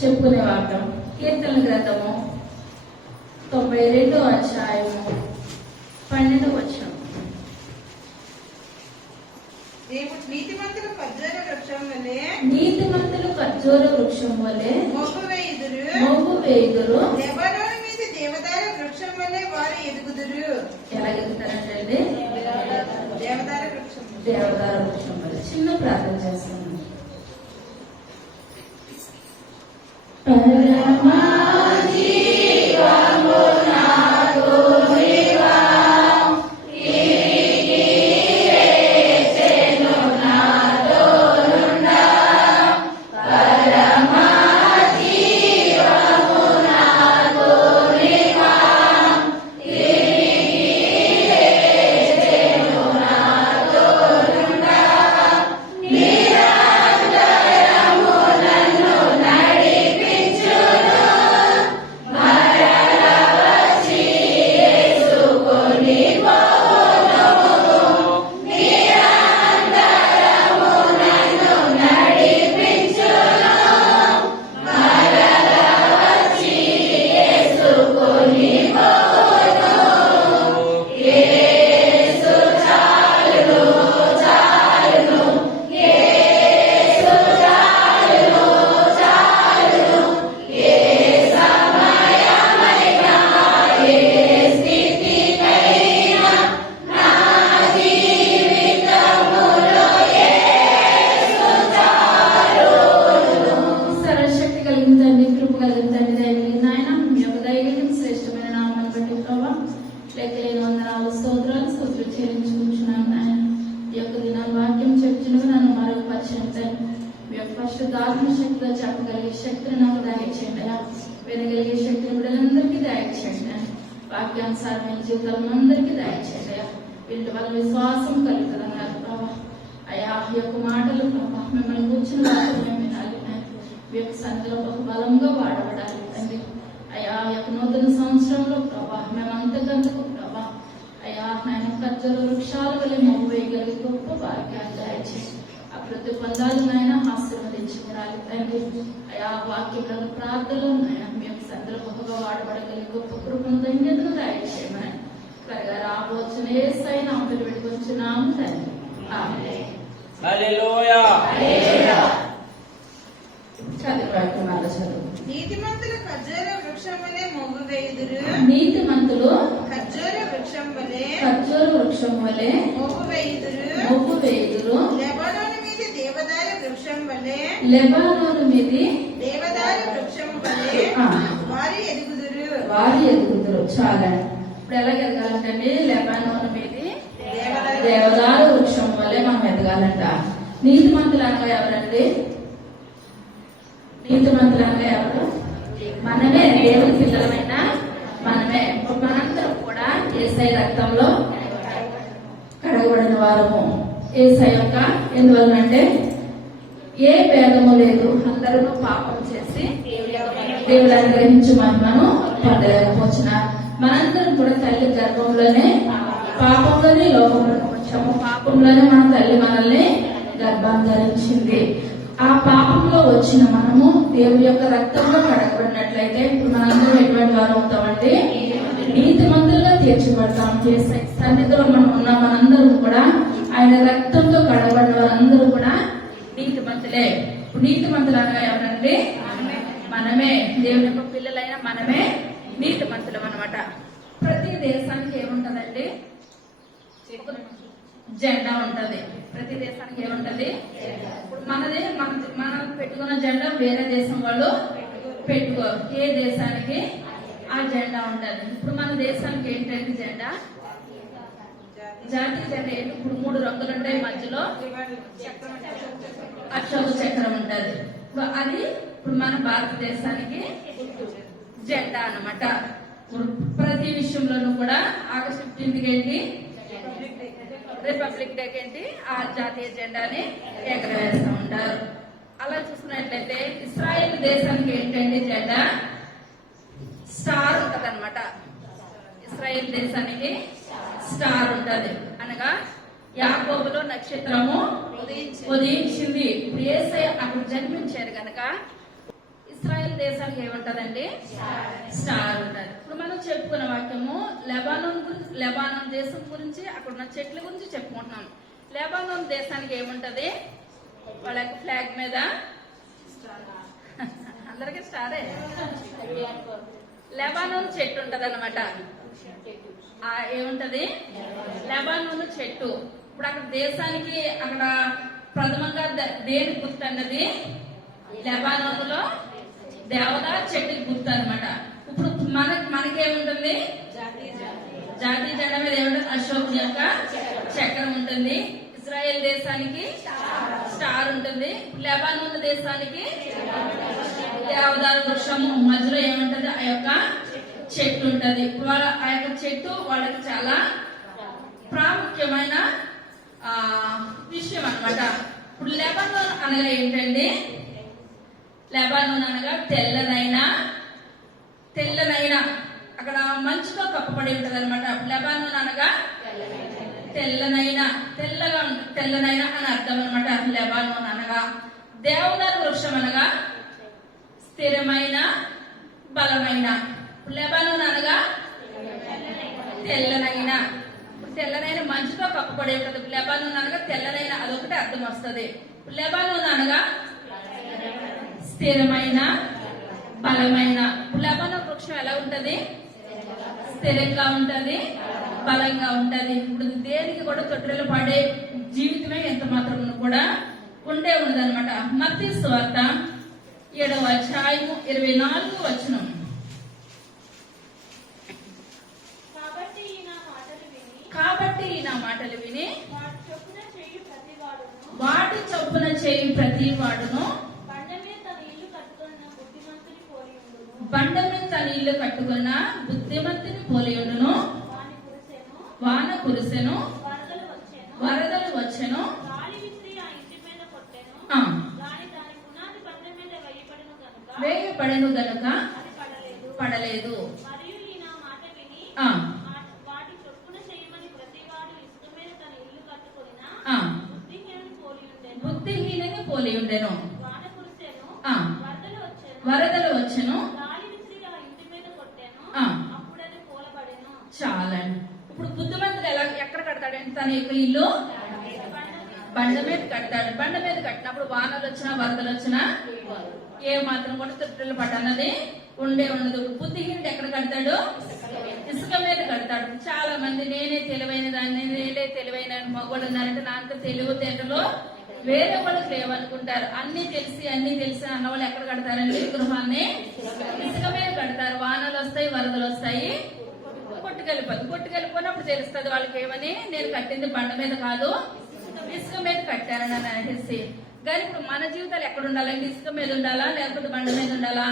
చెప్పుకునే వాక్యం కీర్తన గ్రంథము 92వ అధ్యాయము 12వ వచనం. నీతిమంతులు ఖర్జూర వృక్షం వలె మొగ్గు వేయుదురు. లెబానోను మీద దేవదారు వృక్షం వలె వారు ఎదుగుదురు. ఎలా ఎదుగుతారంటే దేవదారు వృక్షం వలె. చిన్న ప్రార్థన చేస్తున్నాను. ఆత్మశక్తితో చెప్పగలిగే శక్తిని నాకు దయచేయండి. వినగలిగే శక్తిని బిడ్డలందరికీ దయచేయండి. వాక్యానుసారమైన జీవితాలను అందరికీ దయచేయండి. వీటి వల్ల విశ్వాసం కలుగుతుందన్నారు ప్రభావ. అయ్యా ఈ యొక్క మాటలు ప్రభావ మిమ్మల్ని కూర్చుని వాక్యం వినాలి. మీ యొక్క సంధిలో ఒక బలంగా వాడబడాలి తండ్రి. అయ్యా ఈ యొక్క నూతన సంవత్సరంలో ప్రభావ మేమంతకంతకు ప్రభావ అయ్యా ఆయన ఖర్జూర వృక్షాల వల్ల మొగ్గు వేయగలిగే గొప్ప వాక్యాన్ని దయచేసి అభివృద్ధి పొందాలి నాయన. ఆశీర్వదించుకోవాలి తండ్రి. అయా వాక్యం ప్రార్థనలు నాయన మేము సందులో గొప్పగా వాడబడగలిగే గొప్ప కృపను ధన్యతను దయచేయమని త్వరగా రాబోచున యేసయ్య నామములో వేడుకొంచున్నాము తండ్రి. ఆమేన్. హల్లెలూయా. చదువు వాక్యమాల చదువు. నీతిమంతులు ఖర్జూర వృక్షం వలె మొగ్గు వేయుదురు. నీతిమంతులు ఖర్జూర వృక్షం వలె మొగ్గు వేయుదురు. లెబానోను మీద దేవదారు వృక్షం వలె వారు ఎదుగుదురు. చాలా ఇప్పుడు ఎలా ఎదగాలంటే లెబానోను మీద దేవదారు వృక్షం వల్లే మనం ఎదగాలంట. నీతిమంతులు అనగా ఎవరండి? నీతిమంతులు అనగా ఎవరు? మనమే. దేవుని పిల్లలమైన మనమే. మనందరం కూడా యేసయ్య రక్తంలో కడగబడిన వారము. యేసయ్య యొక్క ఎందువలనంటే ఏ భేదము లేదు. అందరూ పాపం చేసి దేవుడు అనుగ్రహించి మహిమను పొందలేకపోతున్నా. మనందరం కూడా తల్లి గర్భంలోనే పాపంలోనే లోకంలోకి వచ్చాము. పాపంలోనే మన తల్లి మనల్ని గర్భం ధరించింది. ఆ పాపంలో వచ్చిన మనము దేవుడి యొక్క రక్తంలో కడగబడినట్లయితే ఇప్పుడు మనందరం ఎటువంటి వారు అవుతామంటే నీతిమంతులుగా తీర్చబడతాం. సన్నిధిలో మనం ఉన్న మనందరం కూడా ఆయన రక్తంతో కడగబడిన వారందరూ కూడా నీతిమంతులే. నీతిమంతులు అనగా ఎవరంటే మనమే. దేవుని యొక్క పిల్లలైన మనమే నీతిమంతులం అన్నమాట. ప్రతి దేశానికి ఏముంటదండి? జెండా ఉంటది. ప్రతి దేశానికి ఏముంటది? ఇప్పుడు మనది మనం పెట్టుకున్న జెండా వేరే దేశం వాళ్ళు పెట్టుకోరు. ఏ దేశానికి ఆ జెండా ఉంటది. ఇప్పుడు మన దేశానికి ఏంటంటే జెండా జాతీయ జెండా ఏంటి? ఇప్పుడు 3 రంగులు ఉంటాయి. మధ్యలో అశోక చక్రం ఉంటది. అది ఇప్పుడు మన భారతదేశానికి జెండా అన్నమాట. ప్రతి విషయంలోనూ కూడా ఆగస్టు 15కి ఏంటి? రిపబ్లిక్ డేకి ఏంటి? ఆ జాతీయ జెండాని ఎగరవేస్తూ ఉంటారు. అలా చూసినట్లయితే ఇస్రాయేల్ దేశానికి ఏంటంటే జెండా స్టార్ ఉంటది అనమాట. ఇస్రాయేల్ దేశానికి స్టార్ ఉంటది అనగా యాకోబులో నక్షత్రము ఉదయించింది. యేసయ్య అక్కడ జన్మించారు కనుక దేశానికి ఏముంటదండి? స్టార్ ఉంటది. ఇప్పుడు మనం చెప్పుకున్న వాక్యము లెబానోన్ దేశం గురించి, అక్కడ ఉన్న చెట్ల గురించి చెప్పుకుంటున్నాం. లెబానోన్ దేశానికి ఏముంటది? వాళ్ళ యొక్క ఫ్లాగ్ మీద అందరికీ స్టారే. లెబానోన్ చెట్టు ఉంటది అనమాట. ఏముంటది? లెబానోన్ చెట్టు. ఇప్పుడు అక్కడ దేశానికి అక్కడ ప్రథమంగా దేని గుర్తు అన్నది? లెబానోన్ లో దేవదారు చెట్టుకి గుర్తు అనమాట. ఇప్పుడు మనకేముంటుంది? జాతీయ జెండా మీద ఏముంటుంది? అశోక్ యొక్క చక్రం ఉంటుంది. ఇజ్రాయెల్ దేశానికి స్టార్ ఉంటుంది. లెబానోన్ దేశానికి దేవదారు వృక్షము మధ్యలో ఏముంటది? ఆ యొక్క చెట్టు ఉంటది. ఆ యొక్క చెట్టు వాళ్ళకి చాలా ప్రాముఖ్యమైన విషయం అన్నమాట. ఇప్పుడు లెబానోన్ అనగా ఏంటండి? లెబానోన్ అనగా తెల్లనైన అక్కడ మంచుతో కప్పబడి ఉంటది అనమాట. లెబానోన్ అనగా తెల్లనైన అని అర్థం అనమాట. లెబానోన్ అనగా దేవదారు వృక్షం అనగా స్థిరమైన, బలమైన. లెబానోన్ అనగా తెల్లనైన మంచుతో కప్పబడి ఉంటది. లెబానోన్ అనగా తెల్లనైన, అదొకటి అర్థం వస్తుంది. లెబానోన్ అనగా స్థిరమైన, బలమైన. లెబానోన్ వృక్షం ఎలా ఉంటది? స్థిరంగా ఉంటది, బలంగా ఉంటది. ఇప్పుడు దేనికి కూడా తొట్టిలో పడే జీవితమే ఎంత మాత్రం కూడా ఉండదు అనమాట. మత్తయి సువార్త 7వ అధ్యాయము 24వ వచనం. కాబట్టి ఈయన మాటలు విని వాటి చొప్పున చేయు ప్రతి వాడును బండ మీద తన ఇల్లు కట్టుకున్న బుద్ధిమంతుని పోలియుండును. వాన కురిసెను, వరదలు వచ్చెను, వేయబడెను గనుక పడలేదు. బుద్ధిహీనని పోలి ఉండెను. వరదలు వచ్చెను. చాలండి. ఇప్పుడు బుద్ధిమంతుడు ఎక్కడ కడతాడంటే తన యొక్క ఇల్లు బండ మీద కడతాడు. బండ మీద కట్టినప్పుడు వానలు వచ్చినా, వరదలు వచ్చినా ఏ మాత్రం కూడా తృప్తులు పట్టన్నది ఉండదు. బుద్ధిహీనుడు ఎక్కడ కడతాడు? ఇసుక మీద కడతాడు. చాలా మంది నేనే తెలివైన దాన్ని, నేనే తెలివైన మగవాడు ఉన్నారంటే నాంత తెలివితేటలో వేరే వాళ్ళకి లేవనుకుంటారు. అన్ని తెలిసి అన్న వాళ్ళు ఎక్కడ కడతారండి? గృహాన్ని ఇసుక మీద కడతారు. వానలు వస్తాయి, వరదలు వస్తాయి, కొట్టుకెళ్ళిపోయినప్పుడు తెలుస్తుంది వాళ్ళకి ఏమని, నేను కట్టింది బండ మీద కాదు, ఇసుక మీద కట్టారని అనేసి. కానీ ఇప్పుడు మన జీవితాలు ఎక్కడ ఉండాలండి? ఇసుక మీద ఉండాలా, లేకపోతే బండ మీద ఉండాలా?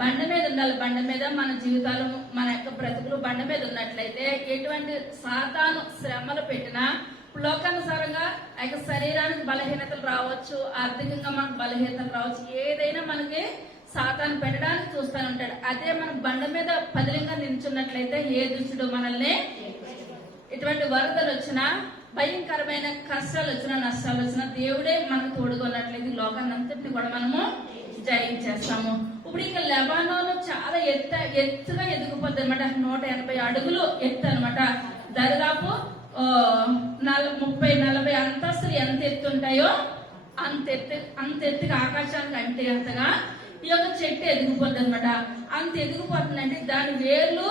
బండ మీద ఉండాలి. బండ మీద మన జీవితాలు, మన యొక్క బ్రతుకులు బండ మీద ఉన్నట్లయితే ఎటువంటి సాతాను శ్రమలు పెట్టినా, లోకానుసారంగా ఆ యొక్క శరీరానికి బలహీనతలు రావచ్చు, ఆర్థికంగా మనకు బలహీనతలు రావచ్చు, ఏదైనా మనకి సాతాను పెట్టడానికి చూస్తూనే ఉంటాడు. అదే మనం బండ మీద పదిలంగా నిల్చున్నట్లయితే ఏ దుష్టుడు మనల్ని ఎటువంటి వరదలు వచ్చినా, భయంకరమైన కష్టాలు వచ్చినా, నష్టాలు వచ్చినా దేవుడే మనకు తోడుకున్నట్లయితే లోకాన్ని అంతటిని కూడా మనము జయించేస్తాము. ఇప్పుడు ఇక లెబానోన్ చాలా ఎత్తుగా ఎదిగిపోద్ది అనమాట. 180 అడుగులు ఎత్తు అనమాట. దాదాపు 30-40 అంతస్తులు ఎంత ఎత్తు ఉంటాయో అంత ఎత్తుగా, ఆకాశానికి అంతగా ఈ యొక్క చెట్టు ఎదిగిపోద్ది అనమాట. అంత ఎదిగిపోతుందంటే దాని వేర్లు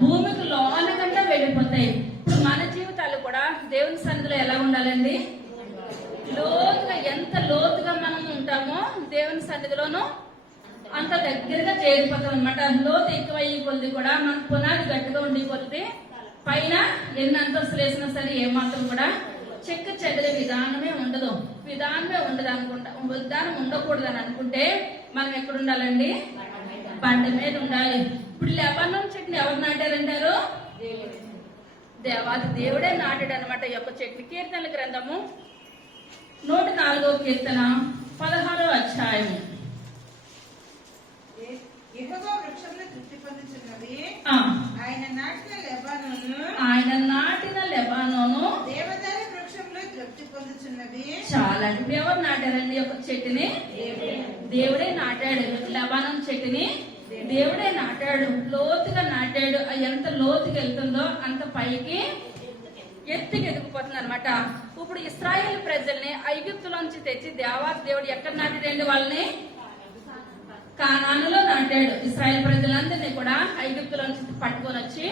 భూమికి లోనకంటే వెళ్ళిపోతాయి. ఇప్పుడు మన జీవితాలు కూడా దేవుని సన్నిధిలో ఎలా ఉండాలండి? లోతుగా, ఎంత లోతుగా మనం ఉంటామో దేవుని సన్నిధిలోనూ అంత దగ్గరగా చేరిపోతాం అనమాట. లోతు ఎక్కువయ్యే కొద్ది కూడా మన పునాది గట్టిగా ఉండే కొద్ది పైన ఎన్ని అంతస్తులు వేసినా సరే ఏమాత్రం కూడా చెక్కు చెదిరే విధానం ఉండదు అనుకుంటా. విధానం ఉండకూడదు అని అనుకుంటే మనం ఎక్కడ ఉండాలండి? బండ మీద ఉండాలి. ఇప్పుడు లెబానోన్ చెట్టుని ఎవరు నాటారంటారు? దేవాది దేవుడే నాటాడు అనమాట ఈ యొక్క చెట్టు. కీర్తనల గ్రంథము 104వ కీర్తన 16వ అధ్యాయము. యెహోవా వృక్షములు తృప్తి పొందుచున్నవి. ఆయన నాటిన లెబానోను దేవదారు వృక్షములు తృప్తి పొందుచున్నవి. చాలా. ఇప్పుడు ఎవరు నాటారండి ఒక చెట్టుని? దేవుడే నాటాడు. లెబానోన్ చెట్టుని దేవుడే నాటాడు, లోతుగా నాటాడు. అది ఎంత లోతుగా వెళ్తుందో అంత పైకి ఎత్తుకి ఎదిగిపోతుంది అనమాట. ఇప్పుడు ఇశ్రాయేల్ ప్రజల్ని ఐగుప్తులోంచి తెచ్చి దేవుడు ఎక్కడ నాటాడండి? వాళ్ళని కానానులో నాటాడు. ఇశ్రాయేల్ ప్రజలందరినీ కూడా ఐగుప్తులోంచి పట్టుకొని వచ్చి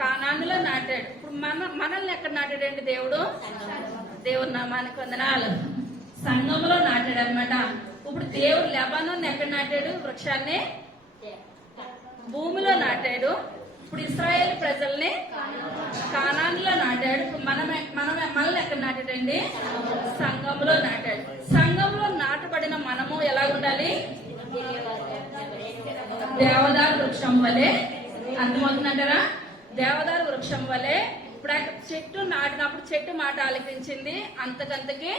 కానానులో నాటాడు. ఇప్పుడు మనల్ని ఎక్కడ నాటాడండి దేవుడు? దేవుడు నామానికి వందనాలు. సంఘంలో నాటాడు అనమాట. ఇప్పుడు దేవుడు లెబానోన్ ఎక్కడ నాటాడు? వృక్షాన్ని భూమిలో నాటాడు. ఇప్పుడు ఇశ్రాయేల్ ప్రజల్ని కానానులో నాటాడు. ఇప్పుడు మనల్ని ఎక్కడ నాటాడండి? సంఘంలో నాటాడు. సంఘంలో నాటబడిన మనము ఎలా ఉండాలి? దేవదారు వృక్షం వలె. అర్థమవుతుందంటారా? దేవదారు వృక్షం వలె. ఇప్పుడు ఆయన చెట్టు నాటినప్పుడు చెట్టు మాట ఆలకించింది, అంతకంతకి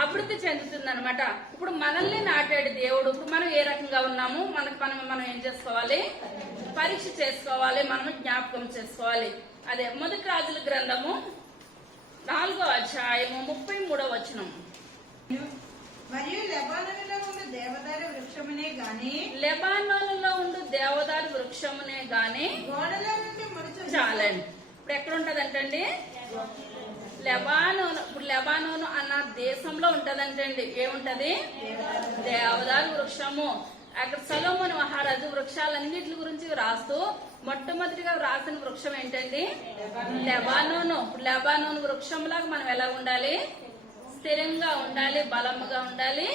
అభివృద్ధి చెందుతుంది అనమాట. ఇప్పుడు మనల్ని నాటాడు దేవుడు. ఇప్పుడు మనం ఏ రకంగా ఉన్నాము? మనం ఏం చేసుకోవాలి? పరీక్ష చేసుకోవాలి, మనం జ్ఞాపకం చేసుకోవాలి. అదే మొదటి రాజుల గ్రంథము 4వ అధ్యాయము 33వ వచనం. మరియు లెబానోనులో ఉండు దేవదారు వృక్షమునే గాని గోడలో నుండి ముడుచు. చాలండి. ఇప్పుడు ఎక్కడ ఉంటదంటండి? లెబానోను అన్న దేశంలో ఉంటదంటండి. ఏముంటది? దేవదారు వృక్షము. అక్కడ సొలొమోను మహారాజు వృక్షాలన్నిటి గురించి రాస్తూ మొట్టమొదటిగా రాసిన వృక్షం ఏంటండి? లెబానోను. లెబానోను వృక్షంలాగా మనం ఎలా ఉండాలి? స్థిరంగా ఉండాలి, బలముగా ఉండాలి,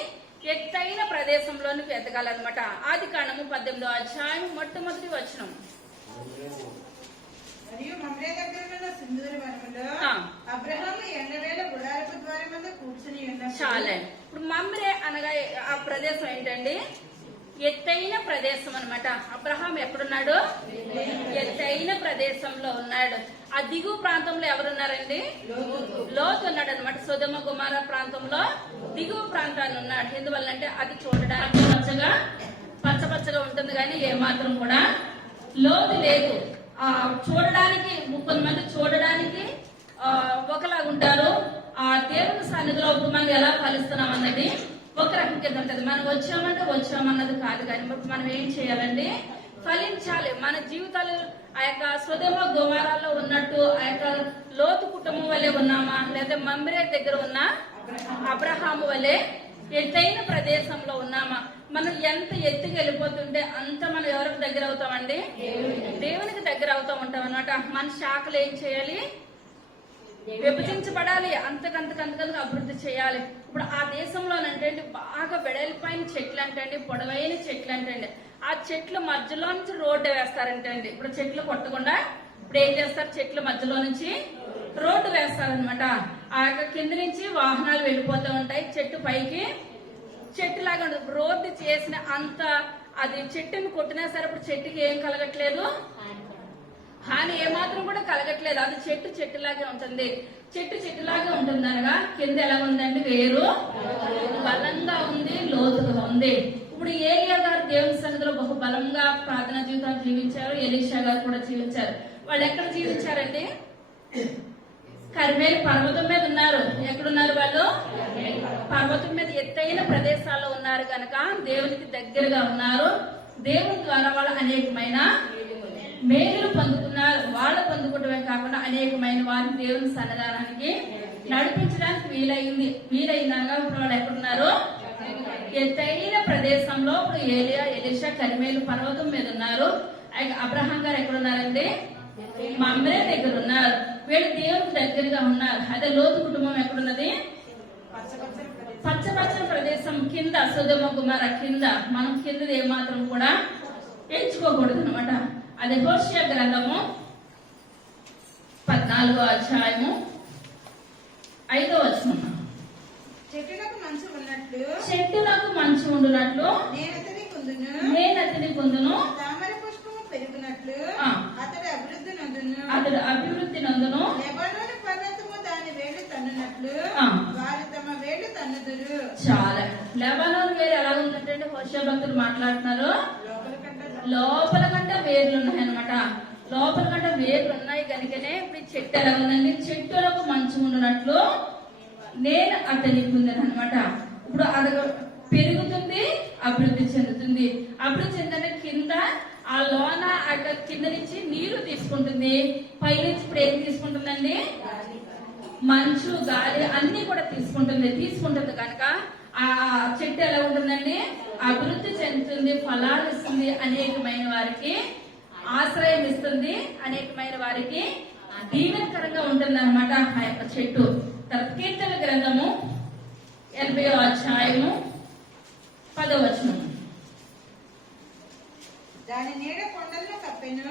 ఎత్తైన ప్రదేశంలోనికి ఎదగాలన్నమాట. ఆది కాండము 18వ అధ్యాయం మొట్టమొదటి వచనం. మరియు మమ్రే దగ్గర సింధూర వనములో అబ్రహాము ఎండవేళ గుడారపు ద్వారమందు కూర్చుని ఉన్నాడు. చాలండి. ఇప్పుడు మమ్రే అనగా ఆ ప్రదేశం ఏంటండి? ఎత్తైన ప్రదేశం అన్నమాట. అబ్రహాం ఎక్కడున్నాడు? ఎత్తైన ప్రదేశంలో ఉన్నాడు. ఆ దిగువ ప్రాంతంలో ఎవరున్నారండి? లోతు ఉన్నాడు అనమాట. సొదొమ గుమొర్రా ప్రాంతంలో దిగువ ప్రాంతాన్ని ఉన్నాడు. ఎందువల్లంటే అది చూడడానికి పచ్చగా ఉంటుంది, కానీ ఏమాత్రం కూడా లోతు లేదు. చూడడానికి కొంతమంది చూడడానికి ఒకలాగా ఉంటారు. ఆ దేవుని సన్నిధిలో మనం ఎలా ఫలిస్తున్నాం అన్నది ఒక రకం కింద ఉంటది. మనం వచ్చామన్నది కాదు, కానీ మనం ఏం చేయాలండి? ఫలించాలి. మన జీవితాలు ఆ యొక్క సొదొమ గొమొర్రాలో ఉన్నట్టు ఆ యొక్క లోతు కుటుంబం వల్లే ఉన్నామా, లేదా మమ్రే దగ్గర ఉన్న అబ్రహాము వల్లే ఎత్తైన ప్రదేశంలో ఉన్నామా? మనం ఎంత ఎత్తుకు వెళ్ళిపోతుంటే అంత మనం ఎవరికి దగ్గర అవుతామండి? దేవునికి దగ్గర అవుతా ఉంటాం అనమాట. మన శాఖలు ఏం చేయాలి? విభజించబడాలి, అంతకంతకంతకంతకు అభివృద్ధి చేయాలి. ఇప్పుడు ఆ దేశంలోనంటే బాగా వెడల్పైన చెట్లు అంటండి, పొడవైన చెట్లు అంటండి. ఆ చెట్ల మధ్యలో నుంచి రోడ్డు వేస్తారంటండి. ఇప్పుడు చెట్లు కొట్టకుండా ఇప్పుడు ఏం చేస్తారు? చెట్ల మధ్యలో నుంచి రోడ్డు వేస్తారనమాట. ఆ యొక్క కింద నుంచి వాహనాలు వెళ్ళిపోతూ ఉంటాయి. చెట్టు పైకి చెట్టు లాగా ఉండదు. రోడ్డు చేసిన అంత అది చెట్టుని కొట్టినా సరే ఇప్పుడు చెట్టుకి ఏం కలగట్లేదు, హాని ఏమాత్రం కూడా కలగట్లేదు. అది చెట్టులాగే ఉంటుంది. చెట్టులాగే ఉంటుంది అనగా కింద ఎలా ఉందండి? వేరు బలంగా ఉంది, లోతుగా ఉంది. ఇప్పుడు ఏలియా గారు దేవుని సన్నిధిలో బహు బలంగా ప్రార్థనా జీవితాలు జీవించారు. ఎలీషా గారు కూడా జీవించారు. వాళ్ళు ఎక్కడ జీవించారండి? కర్మేలు పర్వతం మీద ఉన్నారు. ఎక్కడున్నారు వాళ్ళు? పర్వతం మీద ఎత్తైన ప్రదేశాల్లో ఉన్నారు కనుక దేవునికి దగ్గరగా ఉన్నారు. దేవుని ద్వారా వాళ్ళు అనేకమైన మేలులు పొందుకున్నారు. వాళ్ళు పొందుకోవడమే కాకుండా అనేకమైన వారిని దేవుని సన్నిధానానికి నడిపించడానికి వీలైందనగా ఇప్పుడు వాళ్ళు ఎక్కడున్నారు? ఎత్తైన ప్రదేశంలో. ఇప్పుడు ఏలియా, ఎలీషా కర్మేలు పర్వతం మీద ఉన్నారు. అబ్రహాం గారు ఎక్కడున్నారండి? మమ్రే దగ్గర ఉన్నారు. వీళ్ళు దేవునికి దగ్గరగా ఉన్నారు. అదే లోతు కుటుంబం ఎక్కడున్నది? పచ్చని ప్రదేశం కింద, సొదొమ గుమొర్రా కింద. మనం కిందది ఏమాత్రం కూడా ఎంచుకోకూడదు అనమాట. అదే హోషేయ గ్రంథము 14వ అధ్యాయము 5వ వచనం. చెట్టులకు మంచు ఉండునట్లు నేను అతని కుందును. తామర పుష్పము పెరుగునట్లు అతడు అభివృద్ధి నందును. లెబానోను పర్వతము దాని వేళ్ళు తన్నునట్లు వారు తమ వేళ్ళు తన్నుదురు. చాలా లెబానోను వేరు ఎలా ఉందంటే హోషేయ భక్తులు మాట్లాడుతున్నారు. లోపల కంటే వేర్లు ఉన్నాయన్నమాట. లోపల కంటే వేర్లు ఉన్నాయి కనుకనే ఇప్పుడు చెట్టు ఎలా ఉందండి? చెట్టులకు మంచు ఉండునట్లు నేను అతనికి ఉందని అనమాట. ఇప్పుడు అది పెరుగుతూ అభివృద్ధి చెందుతుంది. అభివృద్ధి చెందిన కింద ఆ లోన కింద నుంచి నీరు తీసుకుంటుంది, పైనుంచి ఇప్పుడు ఏం తీసుకుంటుందండి? మంచు, గాలి అన్ని కూడా తీసుకుంటుంది కనుక ఆ చెట్టు ఎలా ఉంటుందండి? అభివృద్ధి చెందుతుంది, ఫలాలు ఇస్తుంది, అనేకమైన వారికి ఆశ్రయం ఇస్తుంది, అనేకమైన వారికి దీవెనకరంగా ఉంటుంది అనమాట ఆ యొక్క చెట్టు. తర్వాత కీర్తన గ్రంథము 80వ అధ్యాయము 10వ వచనం. దాని నీడ కొండలను కప్పెను,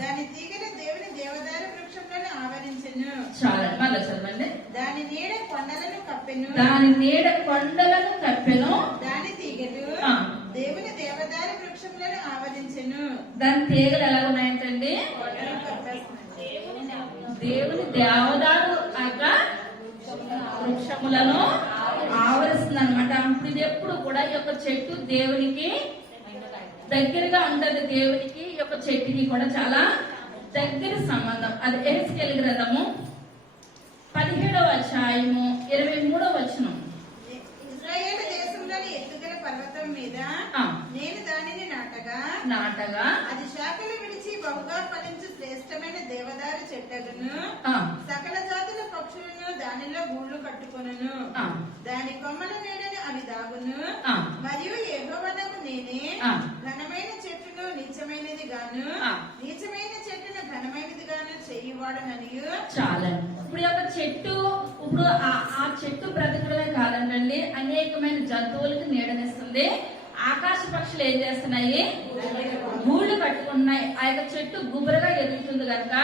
దాని తీగల దేవుని దేవదారు వృక్షంలను ఆవరించెను. చాలా మళ్ళీ చదవండి. దాని నీడ కొండలను కప్పెను, దాని నీడ కొండలను కప్పెను, దాని తీగలు దేవుని దేవదారు వృక్షంలను ఆవరించెను. దాని తీగలు ఎలా ఉన్నాయంటండి? దేవుని దేవదారు వృక్షములను ఆవరిస్తుంది అనమాట. ఇప్పుడు ఇది ఎప్పుడు కూడా ఈ యొక్క చెట్టు దేవునికి దగ్గరగా ఉంటది. దేవునికి ఈ యొక్క చెట్టుకి కూడా చాలా దగ్గర సంబంధం. అది ఎహెజ్కేలు గ్రంథము 17వ అధ్యాయము 23వ వచనం. ఇశ్రాయేలు దేశంలోని ఎత్తుగల పర్వతం మీద నేను దానిని నాటగా అది శాఖలు విడిచి బహుగా ఫలించు శ్రేష్టమైన దేవదారు చెట్టును, సకల జాతుల పక్షులను దానిలో గూళ్ళు కట్టుకొనును, దాని కొమ్మల నీడని అవి దాగును, మరియు యెహోవానగు నేనే ఘనమైన చెట్టును నీచమైనది గాను, నీచమైన చెట్టును ఘనమైనది గాను చేయువాడననియు. చాలా ఇప్పుడు ఒక చెట్టు, ఇప్పుడు ఆ చెట్టు బ్రతకడమే కాదండి, అనేకమైన జంతువులకు నీడనిస్తుంది. ఆకాశ పక్షులు ఏం చేస్తున్నాయి? గూళ్ళు కట్టుకున్నాయి. ఆ యొక్క చెట్టు గుబురుగా ఎదుగుతుంది కనుక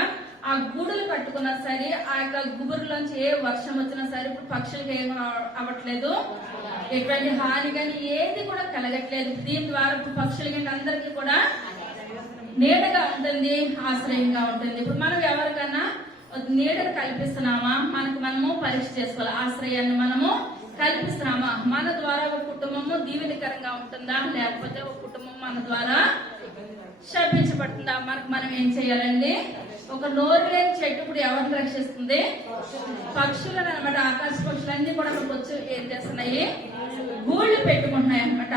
ఆ గూడులు కట్టుకున్నా సరే, ఆ యొక్క గుబురులోంచి ఏ వర్షం వచ్చినా సరే ఇప్పుడు పక్షులకు ఏం అవ్వట్లేదు, ఎటువంటి హాని కానీ ఏది కూడా కలగట్లేదు. దీని ద్వారా ఇప్పుడు పక్షులకి అందరికీ కూడా నీడగా ఉంటుంది, ఆశ్రయంగా ఉంటుంది. ఇప్పుడు మనం ఎవరికన్నా నీడను కల్పిస్తున్నామా? మనము పరీక్ష చేసుకోవాలి. ఆశ్రయాన్ని మనము కల్పిస్తున్నామా? మన ద్వారా ఒక కుటుంబము దీవెనకరంగా ఉంటుందా, లేకపోతే ఒక కుటుంబం మన ద్వారా శపించబడుతుందా? మనం ఏం చేయాలండి? ఒక నోరు లేని చెట్టు ఇప్పుడు ఎవరిని రక్షిస్తుంది? పక్షులను అనమాట. ఆకాశ పక్షులన్నీ కూడా అక్కడికి వచ్చి ఏం చేస్తున్నాయి? గూళ్ళు పెట్టుకుంటున్నాయి అనమాట.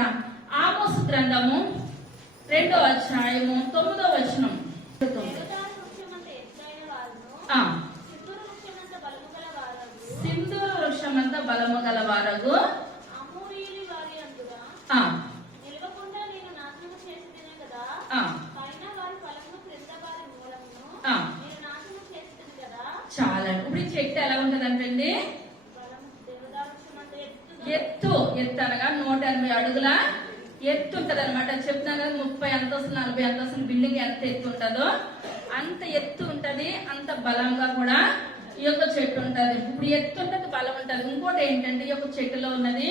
ఆమోసు గ్రంథము 2వ అధ్యాయము 9వ వచనం. సింధూర వృక్షమంతా బలము గల వారగు చాలా. ఇప్పుడు ఈ చెట్టు ఎలా ఉంటదంటండి? ఎత్తు అనగా 180 అడుగుల ఎత్తు ఉంటది అనమాట. చెప్తున్నాను కదా, 30 అంతస్తులు 40 అంతస్తుల బిల్డింగ్ ఎంత ఎత్తు ఉంటుందో అంత ఎత్తు ఉంటది, అంత బలంగా కూడా ఈ యొక్క చెట్టు ఉంటది. ఇప్పుడు ఎత్తు ఉంటది, బలం ఉంటది. ఇంకోటి ఏంటంటే ఈ యొక్క చెట్టులో ఉన్నది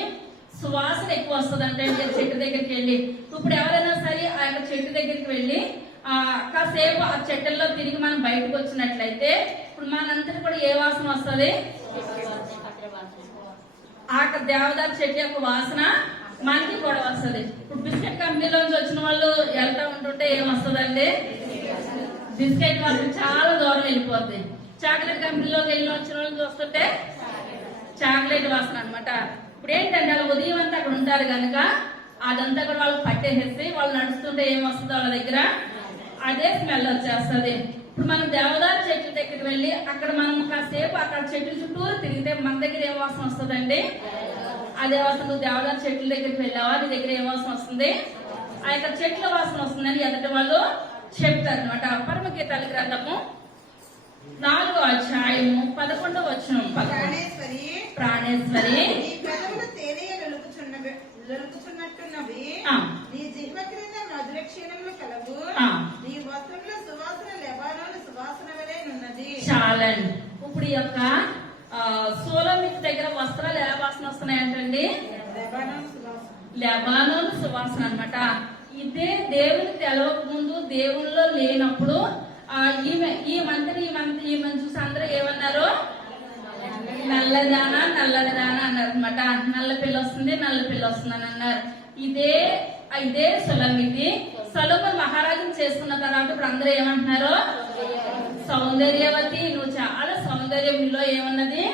సువాసన ఎక్కువ వస్తుంది అంటే చెట్టు దగ్గరికి వెళ్ళి, ఇప్పుడు ఎవరైనా సరే ఆ యొక్క చెట్టు దగ్గరికి వెళ్ళి కాసేపు ఆ చెట్టుల్లో తిరిగి మనం బయటకు వచ్చినట్లయితే ఇప్పుడు మనందరికి కూడా ఏ వాసన వస్తుంది? ఆ దేవదారు చెట్టు యొక్క వాసన మనకి కూడా వస్తుంది. ఇప్పుడు బిస్కెట్ కంపెనీలోంచి వచ్చిన వాళ్ళు వెళ్తా ఉంటుంటే ఏం వస్తుందండి? బిస్కెట్ వాసన చాలా దూరం వెళ్ళిపోద్ది. చాక్లెట్ కంపెనీలోకి వెళ్ళి వచ్చిన వాళ్ళు చూస్తుంటే చాక్లెట్ వాసన అనమాట. ఇప్పుడు ఏంటంటే వాళ్ళు ఉదయం అంతా అక్కడ ఉంటారు కనుక అదంతా కూడా వాళ్ళు పట్టేసేసి వాళ్ళు నడుస్తుంటే ఏం వస్తుందో వాళ్ళ దగ్గర అదే స్మెల్ వచ్చేస్తుంది. ఇప్పుడు మనం దేవదారు చెట్ల దగ్గరికి వెళ్ళి అక్కడ మనం కాసేపు అక్కడ చెట్ల చుట్టూరు తిరిగితే మన దగ్గర ఏం వాసన వస్తుందండి? అదే వాసన. నువ్వు దేవదారు చెట్ల దగ్గరికి వెళ్ళావా, నీ దగ్గర ఏం వాసన వస్తుంది? ఆ యొక్క చెట్ల వాసన వస్తుందని ఎదుటి వాళ్ళు చెప్తారు అనమాట. పరమగీతాల గ్రంథము 4వ అధ్యాయము 11వ వచనం. ప్రాణేశ్వరి లొలుకుచున్నట్టున్నవి, నీ జిహ్వ క్రింద మధుర క్షీణములు కలవు, నీ వస్త్రంలో సువాసన లెబానోను సువాసన వలె ఉన్నది. చాలండి. ఇప్పుడు ఈ యొక్క సోలోమిత్ దగ్గర వస్త్రాలు ఎలా వాసన వస్తున్నాయంటండి? లెబానోను సువాసన అనమాట. ఇదే దేవుని తెలవక ముందు, దేవునిలో లేనప్పుడు ఈ మంత్రి చూసి అందరూ ఏమన్నారు? నల్లదానా అన్నారు అనమాట. నల్ల పిల్ల వస్తుంది అని అన్నారు. ఇదే సొలొమోను మహారాజుని చేసుకున్న తర్వాత ఇప్పుడు అందరూ ఏమంటున్నారు? సౌందర్యవతి, నువ్వు చాలా సౌందర్యం, నీలో ఏమన్నది?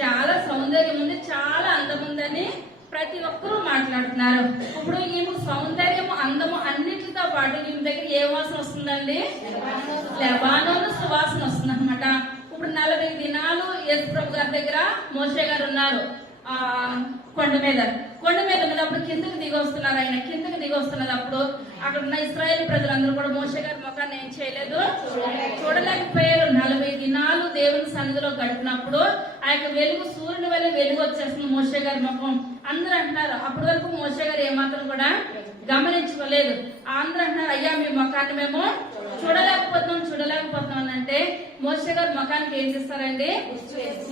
చాలా సౌందర్యం ఉంది, చాలా అందం ఉందని ప్రతి ఒక్కరూ మాట్లాడుతున్నారు. ఇప్పుడు ఈమె సౌందర్యము, అందము అన్నిటితో పాటు ఈమె దగ్గర ఏ వాసన వస్తుందండి? లెబానోను సువాసన వస్తుంది అనమాట. ఇప్పుడు 40 దినాలు యేసుప్రభు గారి దగ్గర మోషే గారు ఉన్నారు కొండ మీద ఉన్నప్పుడు కిందకి దిగి వస్తున్నారు. ఆయన కిందకి దిగి వస్తున్నప్పుడు అక్కడ ఉన్న ఇశ్రాయేల్ ప్రజలందరూ కూడా మోషే గారి ముఖాన్ని ఏం చేయలేదు, చూడలేకపోయారు. 40 దినాలు దేవుని సన్నిధిలో గడిపినప్పుడు ఆ యొక్క వెలుగు, సూర్యుని వల్ల వెలుగు వచ్చేస్తుంది మోషే గారి ముఖం. అందరూ అంటున్నారు, అప్పటి వరకు మోషే గారు ఏమాత్రం కూడా గమనించుకోలేదు. అందరూ అంటున్నారు, అయ్యా మీ ముఖాన్ని మేము చూడలేకపోతున్నాం అని అంటే మోషే గారు ముఖానికి ఏం చేస్తారండి?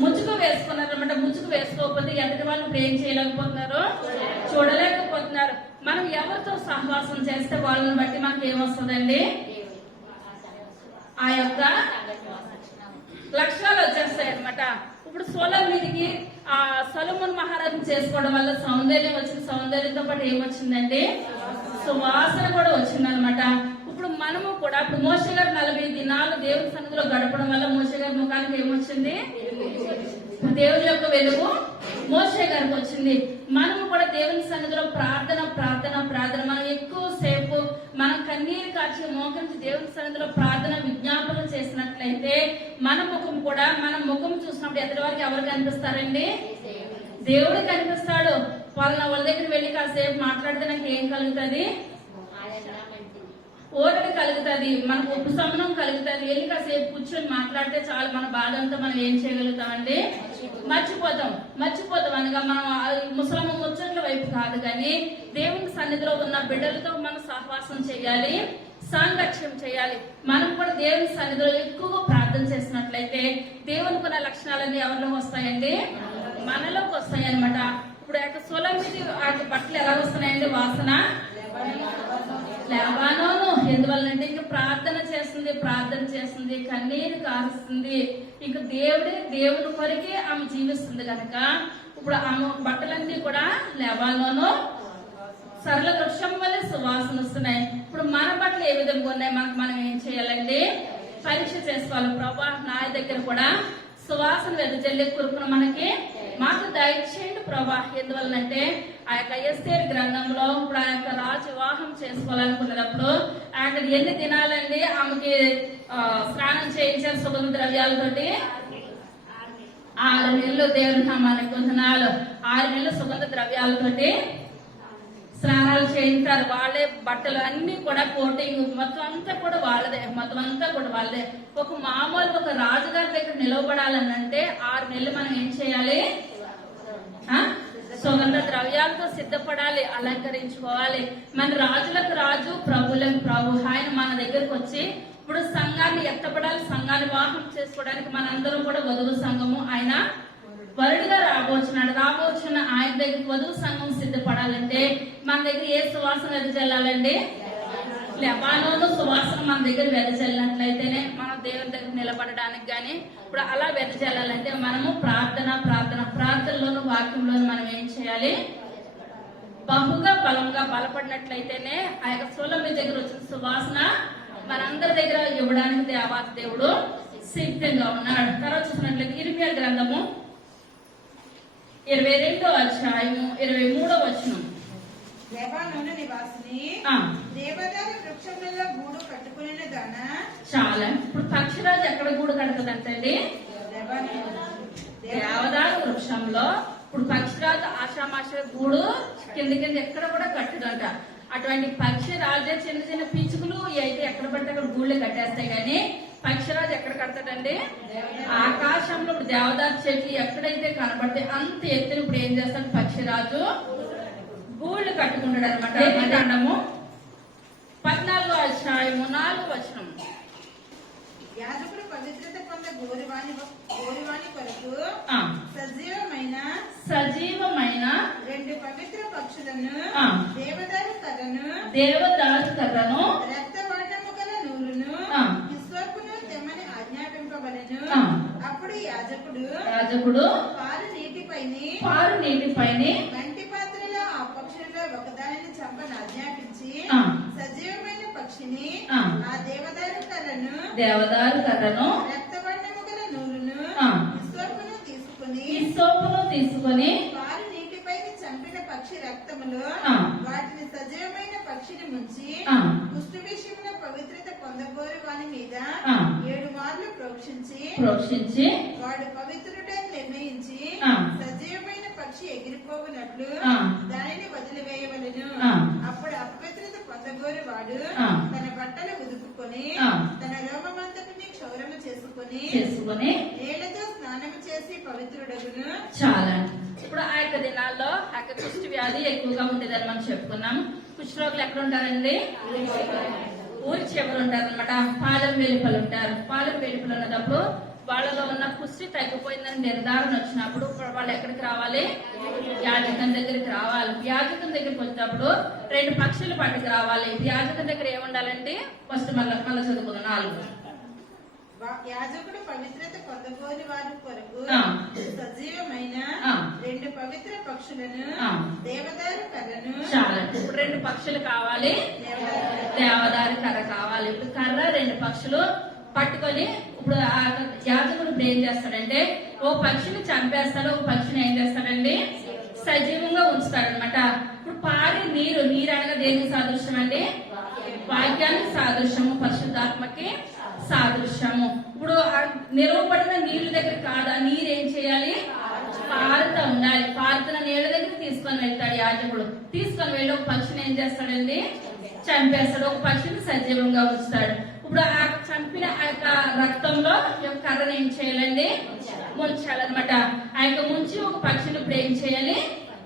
ముసుగు వేసుకున్నారు అనమాట. ముసుగు వేసుకోకపోతే ఎదుటి వాళ్ళు ఇప్పుడు ఏం చేయలేకపోతున్నారు, చూడలేకపోతున్నారు. మనం ఎవరితో సహవాసం చేస్తే వాళ్ళని బట్టి మనకి ఏమొస్తుందండి? ఆ యొక్క లక్షణాలు వచ్చేస్తాయి అనమాట. ఇప్పుడు సోలం మీదికి ఆ సొలొమోను మహారాజును చేసుకోవడం వల్ల సౌందర్యం వచ్చింది. సౌందర్యంతో పాటు ఏమొచ్చిందండి? సువాసన కూడా వచ్చిందనమాట. ఇప్పుడు మనము కూడా ఇప్పుడు మోషే గారు 40 దినాలు దేవుని సన్నిధిలో గడపడం వల్ల మోషే గారి ముఖానికి ఏమొచ్చింది? దేవుని యొక్క వెలుగు మోషే గారికి వచ్చింది. మనము కూడా దేవుని సన్నిధిలో ప్రార్థన మనం ఎక్కువసేపు మనం కన్నీరు కార్చి మోకరించి దేవుని సన్నిధిలో ప్రార్థన విజ్ఞాపన చేసినట్లయితే మన ముఖం కూడా, మన ముఖం చూసినప్పుడు ఎదుటి వారికి ఎవరు కనిపిస్తారండి? దేవుడు కనిపిస్తాడు. వాళ్ళ దగ్గర వెళ్ళి కాసేపు మాట్లాడితే నాకు ఏం కలుగుతుంది? ఓరడి కలుగుతుంది, మనకు ఉపశమనం కలుగుతుంది. వెళ్ళి కాసేపు కూర్చొని మాట్లాడితే చాలు, మన బాధ అంతా మనం ఏం చేయగలుగుతామండి? మర్చిపోతాం అనగా మనం ముసలమ్మ ముచ్చట్ల వైపు కాదు, కానీ దేవుని సన్నిధిలో ఉన్న బిడ్డలతో మనం సహవాసం చేయాలి, సాంగత్యం చేయాలి. మనం కూడా దేవుని సన్నిధిలో ఎక్కువగా ప్రార్థన చేసినట్లయితే దేవునికి ఉన్న లక్షణాలన్నీ ఎవరిలోకి వస్తాయండి? మనలోకి వస్తాయి అనమాట. ఇప్పుడు ఆ సొలం మీద ఆ బట్టలు ఎలా వస్తున్నాయండి? వాసన లెబానోను. ఎందువల్లంటే ఇంకా ప్రార్థన చేస్తుంది, కన్నీరు కారుస్తుంది. ఇంకా దేవుని కొరకే ఆమె జీవిస్తుంది కనుక ఇప్పుడు ఆమె బట్టలన్నీ కూడా లెబానోను సరళ వృక్షం వల్ల సువాసన వస్తున్నాయి. ఇప్పుడు మన బట్టలు ఏ విధంగా ఉన్నాయి? మనం ఏం చేయాలండి? పరీక్ష చేసుకోవాలి. ప్రభా, నా దగ్గర కూడా సువాసన వెదజల్లే కృపను మాకు దయచేయండి ప్రభా. ఎందువల్లంటే ఆ యొక్క ఎస్తేరు గ్రంథంలో ఇప్పుడు ఆ యొక్క రాజు వివాహం చేసుకోవాలనుకున్నప్పుడు అక్కడ ఎన్ని దినాలండి ఆమెకి స్నానం చేయించారు సుగంధ ద్రవ్యాలతోటి? 6 నెలలు. దేవుని నామానికి వందనాలు. 6 నెలలు సుగంధ ద్రవ్యాలతోటి స్నానాలు చేయించారు. వాళ్ళే బట్టలు అన్ని కూడా కోటింగ్ మొత్తం అంతా కూడా వాళ్ళదే. ఒక మామూలు ఒక రాజుగారి దగ్గర నిలవబడాలని అంటే 6 నెలలు మనం ఏం చేయాలి? సుగంధ ద్రవ్యాలతో సిద్ధపడాలి, అలంకరించుకోవాలి. మన రాజులకు రాజు, ప్రభులకు ప్రభు. ఆయన మన దగ్గరకు వచ్చి ఇప్పుడు సంఘాన్ని ఎత్తపడాలి, సంఘాన్ని వివాహం చేసుకోవడానికి మనందరం కూడా వధువు సంఘము ఆయన వరుడిగా రాబోచున్న ఆయన దగ్గరికి వధువు సంఘం సిద్ధపడాలంటే మన దగ్గర ఏ సువాసన వెదజల్లాలండి? లెబానోను సువాసన మన దగ్గర వెదజల్లినట్లయితేనే మనం దేవుని దగ్గర నిలబడడానికి గాని ఇప్పుడు అలా వెదజల్లాలంటే మనము ప్రార్థనలోను వాక్యంలోను మనం ఏం చేయాలి? బహుగా బలంగా బలపడినట్లయితేనే ఆ యొక్క సొలం దగ్గర వచ్చిన సువాసన మనందరి దగ్గర ఇవ్వడానికి దేవాతి దేవుడు సిద్ధంగా ఉన్నాడు. తర్వాత చూసినట్లయితే ఇర్మియా గ్రంథము 22వ అధ్యాయము 23వ వచనం. లెబానోను నివాసిని దేవదారు వృక్షములలో గూడు కట్టుకునే దాన. చాలా. ఇప్పుడు పక్షిరాజు ఎక్కడ గూడు కడుతుందంటండి? దేవదారు వృక్షంలో. ఇప్పుడు పక్షిరాజు ఆషామాష గూడు కింద ఎక్కడ కూడా కట్టుదంట. అటువంటి పక్షిరాజే చిన్న చిన్న పిచ్చుకులు అయితే ఎక్కడ పడితే అక్కడ గూళ్ళు కట్టేస్తాయి, కానీ పక్షిరాజు ఎక్కడ కడతాడండి? ఆకాశంలో. ఇప్పుడు దేవదారు చెట్లు ఎక్కడైతే కనబడితే అంత ఎత్తున ఇప్పుడు ఏం చేస్తాడు పక్షిరాజు? గూళ్ళు కట్టుకుంటాడు అనమాట. కాండము 14వ అధ్యాయము 4వ వచనం. యాజకుడు పవిత్రత పొందే గోరివాణి కొరకు సజీవమైన 2 పవిత్ర పక్షులను, దేవదారు కర్రను, రక్తవర్ణము గల నూలును, హిస్సోపును తెమ్మని ఆజ్ఞాపింపబడెను. అప్పుడు యాజకుడు పారు నీటిపైని వంటి పాత్రలో ఆ పక్షులలో ఒకదానిని చంపని ఆజ్ఞాపించి సజీవమైన పక్షిని, ఆ దేవదారు కర్రను, రక్తవర్ణము గల నూలును, హిస్సోపును తీసుకుని పారు నీటిపైన చంపిన పక్షి రక్తములో ఆ. వాటిని సజీవమైన పక్షిని ముంచి ఆ. కుష్టు విషయంలో పవిత్రత పొందగోరు వాని మీద ఆ. 7 మార్లు ప్రోక్షించి వాడు పవిత్రుడని నిర్ణయించి ఆ. సజీవమైన పక్షి ఎగిరిపోవునట్లు ఆ. దానిని వదిలివేయవలెను. ఆ. అప్పుడు అపవిత్రత పొందగోరు వాడు ఆ. తన బట్టలు ఉదుకుకొని ఆ. తన రోమమంతటిని క్షౌరము చేసుకుని నీళ్లతో స్నానము చేసి పవిత్రుడగును. చాలా. ఇప్పుడు ఆ యొక్క దినాల్లో ఆ యొక్క కుష్టి వ్యాధి ఎక్కువగా ఉండేదని మనం చెప్పుకున్నాం. కుష్ఠరోగులు ఎక్కడ ఉంటారండి? ఊరి చివరు ఉంటారు అనమాట. పాలెం వెలుపలు ఉంటారు. పాలెం వెలుపలు ఉన్నప్పుడు వాళ్ళలో ఉన్న కుష్టి తగ్గిపోయిందని నిర్ధారణ వచ్చినప్పుడు వాళ్ళు ఎక్కడికి రావాలి? యాజకం దగ్గరికి రావాలి. యాజకం దగ్గరికి వచ్చినప్పుడు 2 పక్షులు పట్టుకు రావాలి. యాజకం దగ్గర ఏముండాలంటే ఫస్ట్ మళ్ళీ చదువుకున్నాం 4. యాజకుడు పవిత్రత పొందగోని వారి కొరకు ఆ. సజీవమైన ఆ. 2 పవిత్ర పక్షులను ఆ. దేవదారు కర్రను. చాలా. ఇప్పుడు 2 పక్షులు కావాలి. దేవదారు కర్ర కావాలి. ఇప్పుడు కర్ర 2 పక్షులు పట్టుకొని ఇప్పుడు ఆ యాజకుడు ఇప్పుడు ఏం చేస్తాడంటే ఓ పక్షిని చంపేస్తాడు, ఒక పక్షిని ఏం చేస్తాడండి సజీవంగా ఉంచుతాడనమాట. ఇప్పుడు పారే నీరు అనగా దేనికి సాదృశ్యం అండి? వాక్యానికి సాదృశ్యము, పరిశుద్ధాత్మకి సాదృశ్యము. ఇప్పుడు నిలవబడిన నీళ్ల దగ్గర కాదు, ఆ నీరు ఏం చేయాలి? పారుతా ఉండాలి. పారుతున్న నీళ్ల దగ్గర తీసుకొని వెళ్తాడు యాజకుడు. తీసుకొని వెళ్ళి ఒక పక్షిని ఏం చేస్తాడండి చంపేస్తాడు, ఒక పక్షిని సజీవంగా ఉంచుతాడు. ఇప్పుడు ఆ చంపిన ఆ యొక్క రక్తంలో కర్రను ఏం చేయాలండి ముంచాలన్నమాట. ఆ యొక్క ముంచి ఒక పక్షిని ఇప్పుడు ఏం చేయాలి?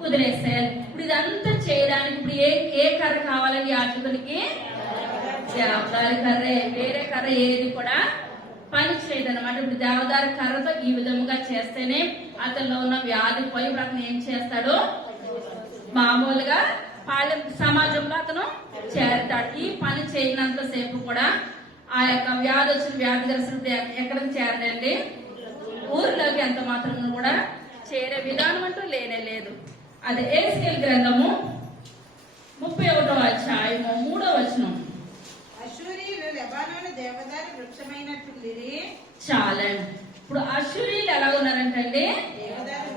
కుదిరేసేయాలి. ఇప్పుడు ఇదంతా చేయడానికి ఇప్పుడు ఏ కర్ర కావాలని యాజకుడికి? దేవదారు కర్రే. వేరే కర్ర ఏది కూడా పని చేయదన్నమాట. ఇప్పుడు దేవదారు కర్రతో ఈ విధముగా చేస్తేనే అతనిలో ఉన్న వ్యాధి పోయి ఇప్పుడు అతను ఏం చేస్తాడు? మామూలుగా పాలెం సమాజంలో అతను చేరతాడు. ఈ పని చేయనంత సేపు కూడా ఆ యొక్క వ్యాధి వచ్చిన వ్యాధిగ్రస్తులు ఎక్కడికి చేరడండి? ఊర్లోకి ఎంత మాత్రం కూడా చేరే విధానం అంటూ లేనే లేదు. అది ఎహెజ్కేలు గ్రంథము 31వ అధ్యాయము 3వ వచనం. అశూరీయులు లెబానోను దేవదారు వృక్షమైనట్టుండిరి. చాలా. ఇప్పుడు అశూరీయులు ఎలా ఉన్నారంటే దేవదారు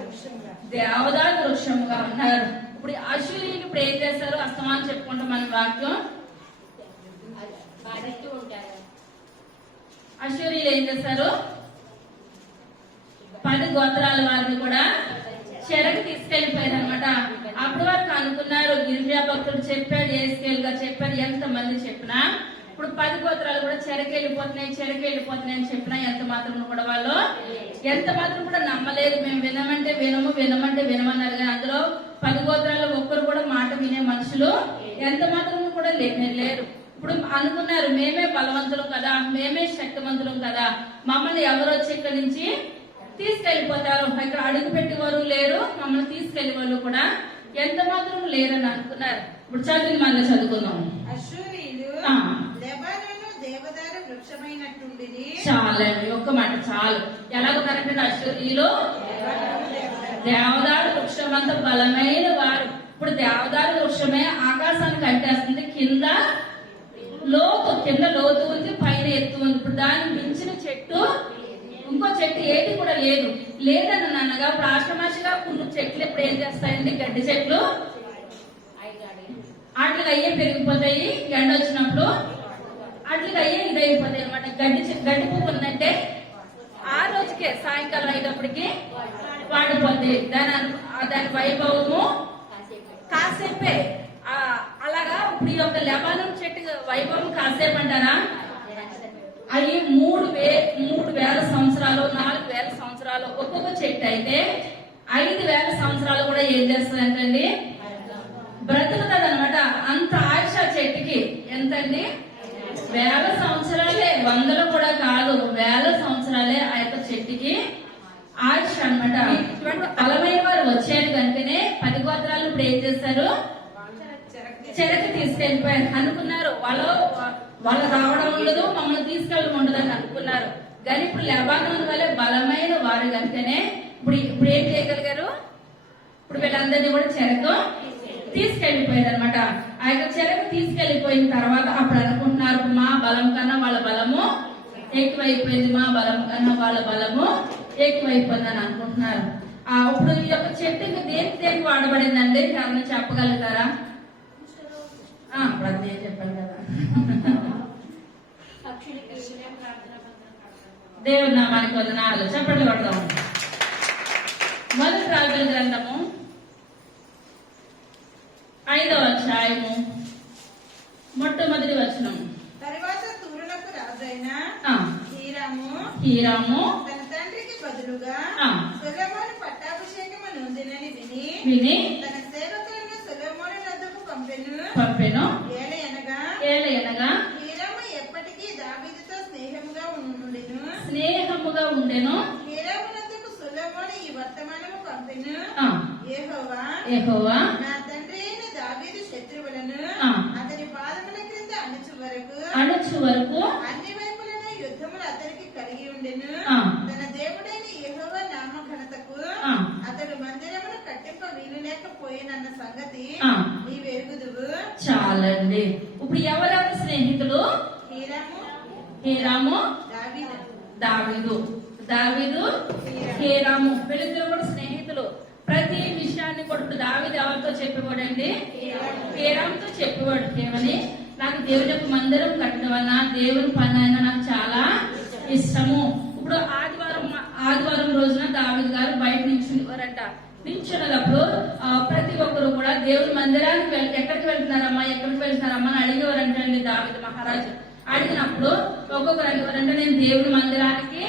వృక్షముగా ఉన్నారు. ఇప్పుడు అశూరీయులు ఇప్పుడు ఏం చేస్తారు? అస్తమానం చెప్పుకుంటాం మన వాక్యం. అశూరీయులు ఏం చేస్తారు? 10 గోత్రాల వారిని కూడా చెరకు తీసుకెళ్లిపోయారు అనమాట. అప్పుడు వరకు అనుకున్నారు గిరిజా భక్తుడు చెప్పాడు, ఎహెజ్కేలు గారు చెప్పారు, ఎంత మంది చెప్పినా ఇప్పుడు 10 గోత్రాలు కూడా చెరకు వెళ్ళిపోతున్నాయి అని చెప్పినా ఎంత మాత్రం కూడా వాళ్ళు ఎంత మాత్రం కూడా నమ్మలేదు. మేము వినమంటే వినమన్నారు కానీ అందులో 10 గోత్రాల్లో ఒక్కరు కూడా మాట వినే మనుషులు ఎంత మాత్రం కూడా లేరు. ఇప్పుడు అనుకున్నారు మేమే బలవంతులం కదా, మేమే శక్తివంతులం కదా, మమ్మల్ని ఎవరు వచ్చి ఇక్కడి నుంచి తీసుకెళ్లిపోతారు, ఇక్కడ అడుగు పెట్టేవారు లేరు, మమ్మల్ని తీసుకెళ్లే వాళ్ళు కూడా ఎంత మాత్రం లేరని అనుకున్నారు. ఇప్పుడు చదివి మళ్ళీ చదువుకుందాం. అశూరీయులు లెబానోను దేవదారు వృక్షమైనట్టుండిరి. చాలండి, ఒక్క మాట చాలు. ఎలాగున్నారంటే అశూరీయులు దేవదారు వృక్షం అంత బలమైన వారు. ఇప్పుడు దేవదారు వృక్షమే ఆకాశానికి అంటేస్తుంది. కింద లోతు ఉంది, పైన ఎత్తు ఉంది. ఇప్పుడు దాన్ని మించిన చెట్టు ఇంకో చెట్టు ఏది కూడా లేదని అనగా ఇప్పుడు ఆశ్రమాషిగా కొన్ని చెట్లు ఇప్పుడు ఏం చేస్తాయండి? గడ్డి చెట్లు వాటికి అయ్యే పెరిగిపోతాయి. ఎండ వచ్చినప్పుడు వాటికి అయ్యే ఇదైపోతాయి అనమాట. గడ్డి పువ్వు ఉందంటే ఆ రోజుకే సాయంకాలం అయ్యేటప్పటికి వాడిపోతాయి. దాని వైభవము కాసేపే. అలాగా ఇప్పుడు ఈ యొక్క లెబానోన్ చెట్టు వైభవం కాసేపు అంటారా? అవి 3,000 సంవత్సరాలు 4,000 సంవత్సరాలు ఒక్కొక్క చెట్టు అయితే 5,000 సంవత్సరాలు కూడా ఏం చేస్తుందంటండి బ్రతుకుతుంది అనమాట. అంత ఆయుష చెట్టుకి ఎంతండి? 1000 సంవత్సరాలే, 100 కూడా కాదు, 1000 సంవత్సరాలే ఆ యొక్క చెట్టుకి ఆయుష్ అనమాట. ఇటువంటి బలమైన వారు వచ్చారు కనుకనే 10 గోత్రాలు ఇప్పుడు ఏం చేశారు? చెరకు తీసుకెళ్లిపోయారు. అనుకున్నారు వాళ్ళు రావడం ఉండదు, మమ్మల్ని తీసుకెళ్ళడం ఉండదు అని అనుకున్నారు. కానీ ఇప్పుడు లెబానోన్ వల్లే బలమైన వారు కనుకనే ఇప్పుడు ఏం చేయగలిగారు? ఇప్పుడు వీళ్ళందరినీ కూడా చెరకు తీసుకెళ్లిపోయారు అనమాట. ఆ యొక్క చెరకు తీసుకెళ్లిపోయిన తర్వాత అప్పుడు అనుకుంటున్నారు మా బలం కన్నా వాళ్ళ బలము ఎక్కువైపోయింది, మా బలం కన్నా వాళ్ళ బలము ఎక్కువైపోయింది అని అనుకుంటున్నారు. ఇప్పుడు ఈ యొక్క చెట్టు ఇంకా దేనికి వాడబడిందండి? ఎవరైనా చెప్పగలుగుతారా? ఇప్పుడు అది నేను చెప్పాను కదా. దేవుని నామానికి వందనాలు. చెప్పండి కొడదాం. మొదటి రాజుల గ్రంథము 5వ అధ్యాయము మొట్టమొదటి వచనం. తరువాత తూరులకు రాజైన హీరాము తన తండ్రికి బదులుగా సొలొమోను పట్టాభిషేకము నొందినని విని తన సేవకులను సొలొమోను వద్దకు పంపెను. ఏలయనగా హీరాము ఎప్పటికీ దావీదుతో స్నేహముగా ఉండెను. హీరామునకు సొలొమోను ఈ వర్తమానము పంపెను. యెహోవా నా తండ్రి అయిన దావీదు శత్రువులను అతని పాదముల క్రింద అణుచు వరకు అన్ని వైపులను యుద్ధములు అతనికి కలిగి ఉండెను. తన దేవుడైన యెహోవా నామ ఘనతకు అతడు మందిరమును కట్టింప వీలు లేకపోయినన్న సంగతి నీవెరుగుదువు. చాలండి. ఇప్పుడు ఎవరెవరు స్నేహితులు? హీరాము దావీదు హీరాము వీళ్ళిద్దరు కూడా స్నేహితులు. ప్రతి విషయాన్ని కూడా ఇప్పుడు దావీదు ఎవరితో చెప్పేవాడండి? హీరాముతో చెప్పేవాడు. ఏమని? నాకు దేవుని యొక్క మందిరం కట్టడం దేవుని పని అయినా నాకు చాలా ఇష్టము. ఇప్పుడు ఆదివారం రోజున దావీదు గారు బయట నిల్చునేవారంట. నిల్చున్నప్పుడు ప్రతి ఒక్కరు కూడా దేవుని మందిరానికి ఎక్కడికి వెళ్తున్నారమ్మా అని అడిగేవారంట అండి. దావీదు మహారాజు అడిగినప్పుడు ఒక్కొక్కరు అడిగేవారంటే నేను దేవుని మందిరానికి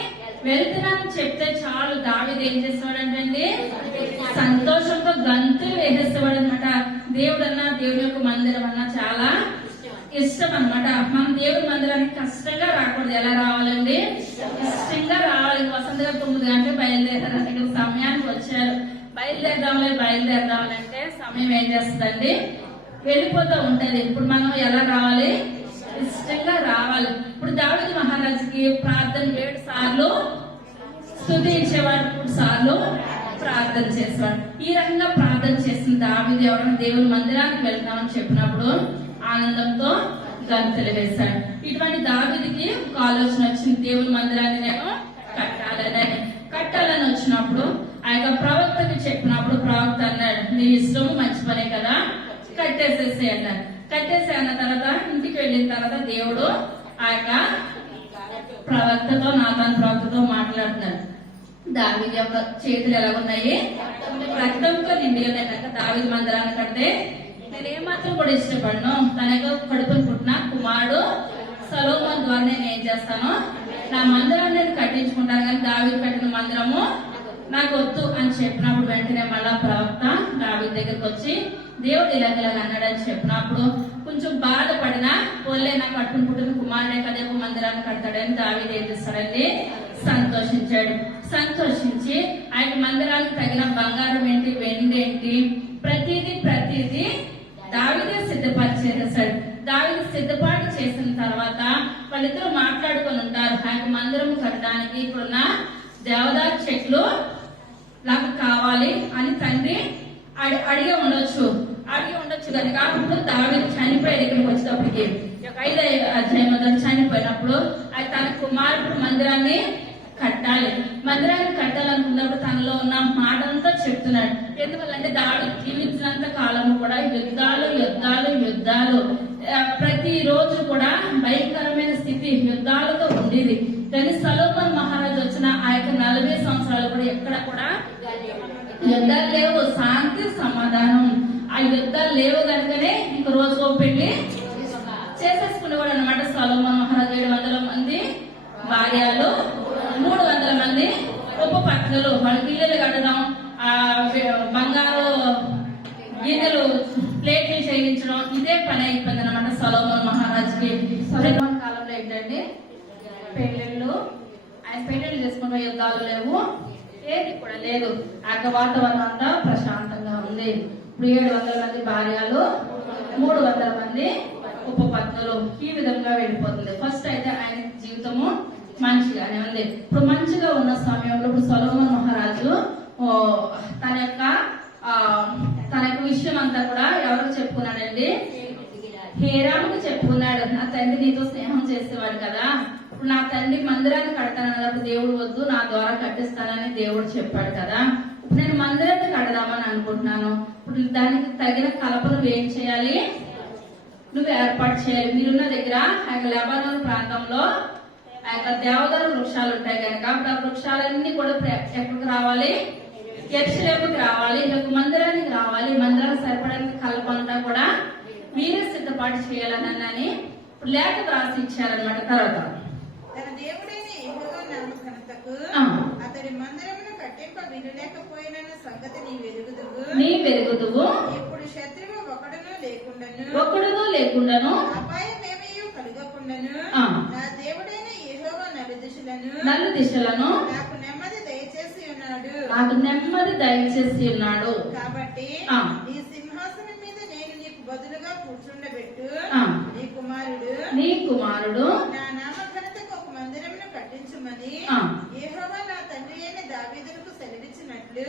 వెళ్తున్నానని చెప్తే చాలు దావీదు ఏం చేసేవాడంటే సంతోషంతో గంతులు వేసేసేవాడు అనమాట. దేవుని యొక్క మందిరం అన్నా చాలా ఇష్టం అనమాట. మనం దేవుని మందిరానికి కష్టంగా రాకూడదు. ఎలా రావాలండి? ఇష్టంగా రావాలి. వసంత గారు 9 గంటలకు బయలుదేరారు. ఇక్కడ సమయానికి వచ్చారు. బయలుదేరదామంటే సమయం ఏం చేస్తుందండి? వెళ్ళిపోతూ ఉంటది. ఇప్పుడు మనం ఎలా రావాలి? ఇష్టంగా రావాలి. ఇప్పుడు దావీదు మహారాజుకి ప్రార్థన 7 సార్లు స్తుతించేవాడు, 3 సార్లు ప్రార్థన చేసేవాడు. ఈ రకంగా ప్రార్థన చేసిన దావీదు ఎవరైనా దేవుని మందిరానికి వెళ్తామని చెప్పినప్పుడు ఆనందంతో గంతులు వేశాడు. ఇటువంటి దావీదుకి ఒక ఆలోచన వచ్చింది. దేవుని మందిరాన్ని నేను కట్టాలని వచ్చినప్పుడు ఆ యొక్క ప్రవక్తకి చెప్పినప్పుడు ప్రవక్త అన్నాడు, నీ ఇష్టము మంచి పనే కదా, కట్టేసేసే అన్నాడు. కట్టేసే అన్న తర్వాత ఇంటికి వెళ్ళిన తర్వాత దేవుడు ఆ యొక్క నాతాను ప్రవక్తతో మాట్లాడుతున్నాడు. దావీదు యొక్క చేతులు ఎలా ఉన్నాయి? రక్తంతో నిండి ఉన్నాయి కనుక దావీదు మందిరాన్ని కడితే నేను ఏమాత్రం కూడా ఇష్టపడను. తన యొక్క కడుపును పుట్టిన కుమారుడు సొలొమోను ద్వారా నేను ఏం చేస్తాను? నా మందిరాన్ని నేను కట్టించుకుంటాను, కానీ దావీదు కట్టిన మందిరము నాకు వద్దు అని చెప్పినప్పుడు వెంటనే మళ్ళా ప్రవక్త దావీదు దగ్గరకు వచ్చి దేవుడు ఇలాగ అన్నాడని చెప్పినప్పుడు కొంచెం బాధపడినా పోలే నాకు కట్టుకుని పుట్టిన కుమారుడే కదా మందిరాన్ని కడతాడని దావీదు ఏం చేస్తాడండి? సంతోషించి ఆయన మందిరానికి తగిన బంగారం ఏంటి, వెండి ఏంటి, ప్రతిదీ దావీదే సిద్ధపరిచేసాడు. దావీదు సిద్ధపాటు చేసిన తర్వాత వాళ్ళిద్దరూ మాట్లాడుకొని ఉంటారు. ఆయన మందిరం కట్టడానికి ఇప్పుడున్న దేవదారు చెట్లు నాకు కావాలి అని తండ్రి అడిగి ఉండొచ్చు కనుక అప్పుడు దావీదు చనిపోయాడు. ఇక్కడికి వచ్చేటప్పటికి 5వ అధ్యాయంలో చనిపోయినప్పుడు తన కుమారుడు మందిరాన్ని కట్టాలనుకున్నప్పుడు తనలో ఉన్న మాట అంతా చెప్తున్నాడు. ఎందువల్లంటే దావీదు జీవించినంత కాలం కూడా యుద్ధాలు ప్రతి రోజు కూడా భయంకరమైన స్థితి యుద్ధాలతో ఉండేది. కానీ సొలొమోను మహారాజు వచ్చిన ఆ యొక్క 40 సంవత్సరాలు కూడా ఎక్కడ కూడా యుద్ధాలు లేవు, శాంతి సమాధానం. ఆ యుద్ధాలు లేవు కనుకనే ఇంక రోజుకో పెళ్లి చేసేసుకునేవాడు అనమాట. సొలొమోను మహారాజు 700 మంది భార్యలు, 300 మంది ఉపపత్నులు. వాళ్ళకి ఇల్లులు కట్టడం, బంగారు గిన్నెలు ప్లేట్లు చేయించడం ఇదే పని అయిపోయింది అనమాట సొలొమోను మహారాజుకి. సొలొమోను కాలంలో ఏంటంటే ఆయన పెళ్లిళ్ళు చేసుకుంటే యుద్ధాలు లేవు, ఏది కూడా లేదు. ఆ వాతావరణం అంతా ప్రశాంతంగా ఉంది. ఇప్పుడు 700 మంది భార్యలు, 300 మంది ఉపపత్నులు. ఈ విధంగా వెళ్ళిపోతుంది. ఫస్ట్ అయితే ఆయన జీవితము మంచిగానే ఉంది. ఇప్పుడు మంచిగా ఉన్న సమయంలో ఇప్పుడు సొలొమోను మహారాజు తన యొక్క విషయం అంతా కూడా ఎవరికి చెప్పుకున్నాడండి? హీరాముకి చెప్పుకున్నాడు. నా తండ్రి నీతో స్నేహం చేసేవాడు కదా, ఇప్పుడు నా తండ్రి మందిరాన్ని కడతానన్నప్పుడు దేవుడు వద్దు, నా ద్వారా కట్టిస్తానని దేవుడు చెప్పాడు కదా. నేను మందిరాన్ని కడదామని అనుకుంటున్నాను. ఇప్పుడు దానికి తగిన కలప నువ్వేం చేయాలి? నువ్వు ఏర్పాటు చేయాలి. మీరున్న దగ్గర ఆ యొక్క లెబానోన్ ప్రాంతంలో ఆ యొక్క దేవదారు వృక్షాలు ఉంటాయి కనుక అప్పుడు ఆ వృక్షాలన్నీ కూడా ఎక్కడికి రావాలి? యెరూషలేముకి రావాలి. ఒక మందిరానికి రావాలి. మందిరానికి సరిపడానికి కలప అంతా కూడా మీరే సిద్ధపాటు చేయాలని ఇప్పుడు లేఖ రాసి ఇచ్చారనమాట. తర్వాత తన దేవుడైన యెహోవా నామఘనతకు అతడి మందిరమును కట్టింప వినలేకపోయిన సంగతి నీ వెరుగుదువు. ఇప్పుడు శత్రువు ఒకడును లేకుండాను అపాయమేమీ కలుగకుండాను నా దేవుడైన యెహోవా నలు దిశలను నాకు నెమ్మది దయచేసి ఉన్నాడు. కాబట్టి నీ సింహాసనం మీద నేను నీకు బదులుగా కూర్చుండబెట్టు నీ కుమారుడు నా నామఘనతకు ఒక మందిరమును కట్టించుమని యెహోవా నా తండ్రి అయిన దావీదునకు సెలవిచ్చినట్లు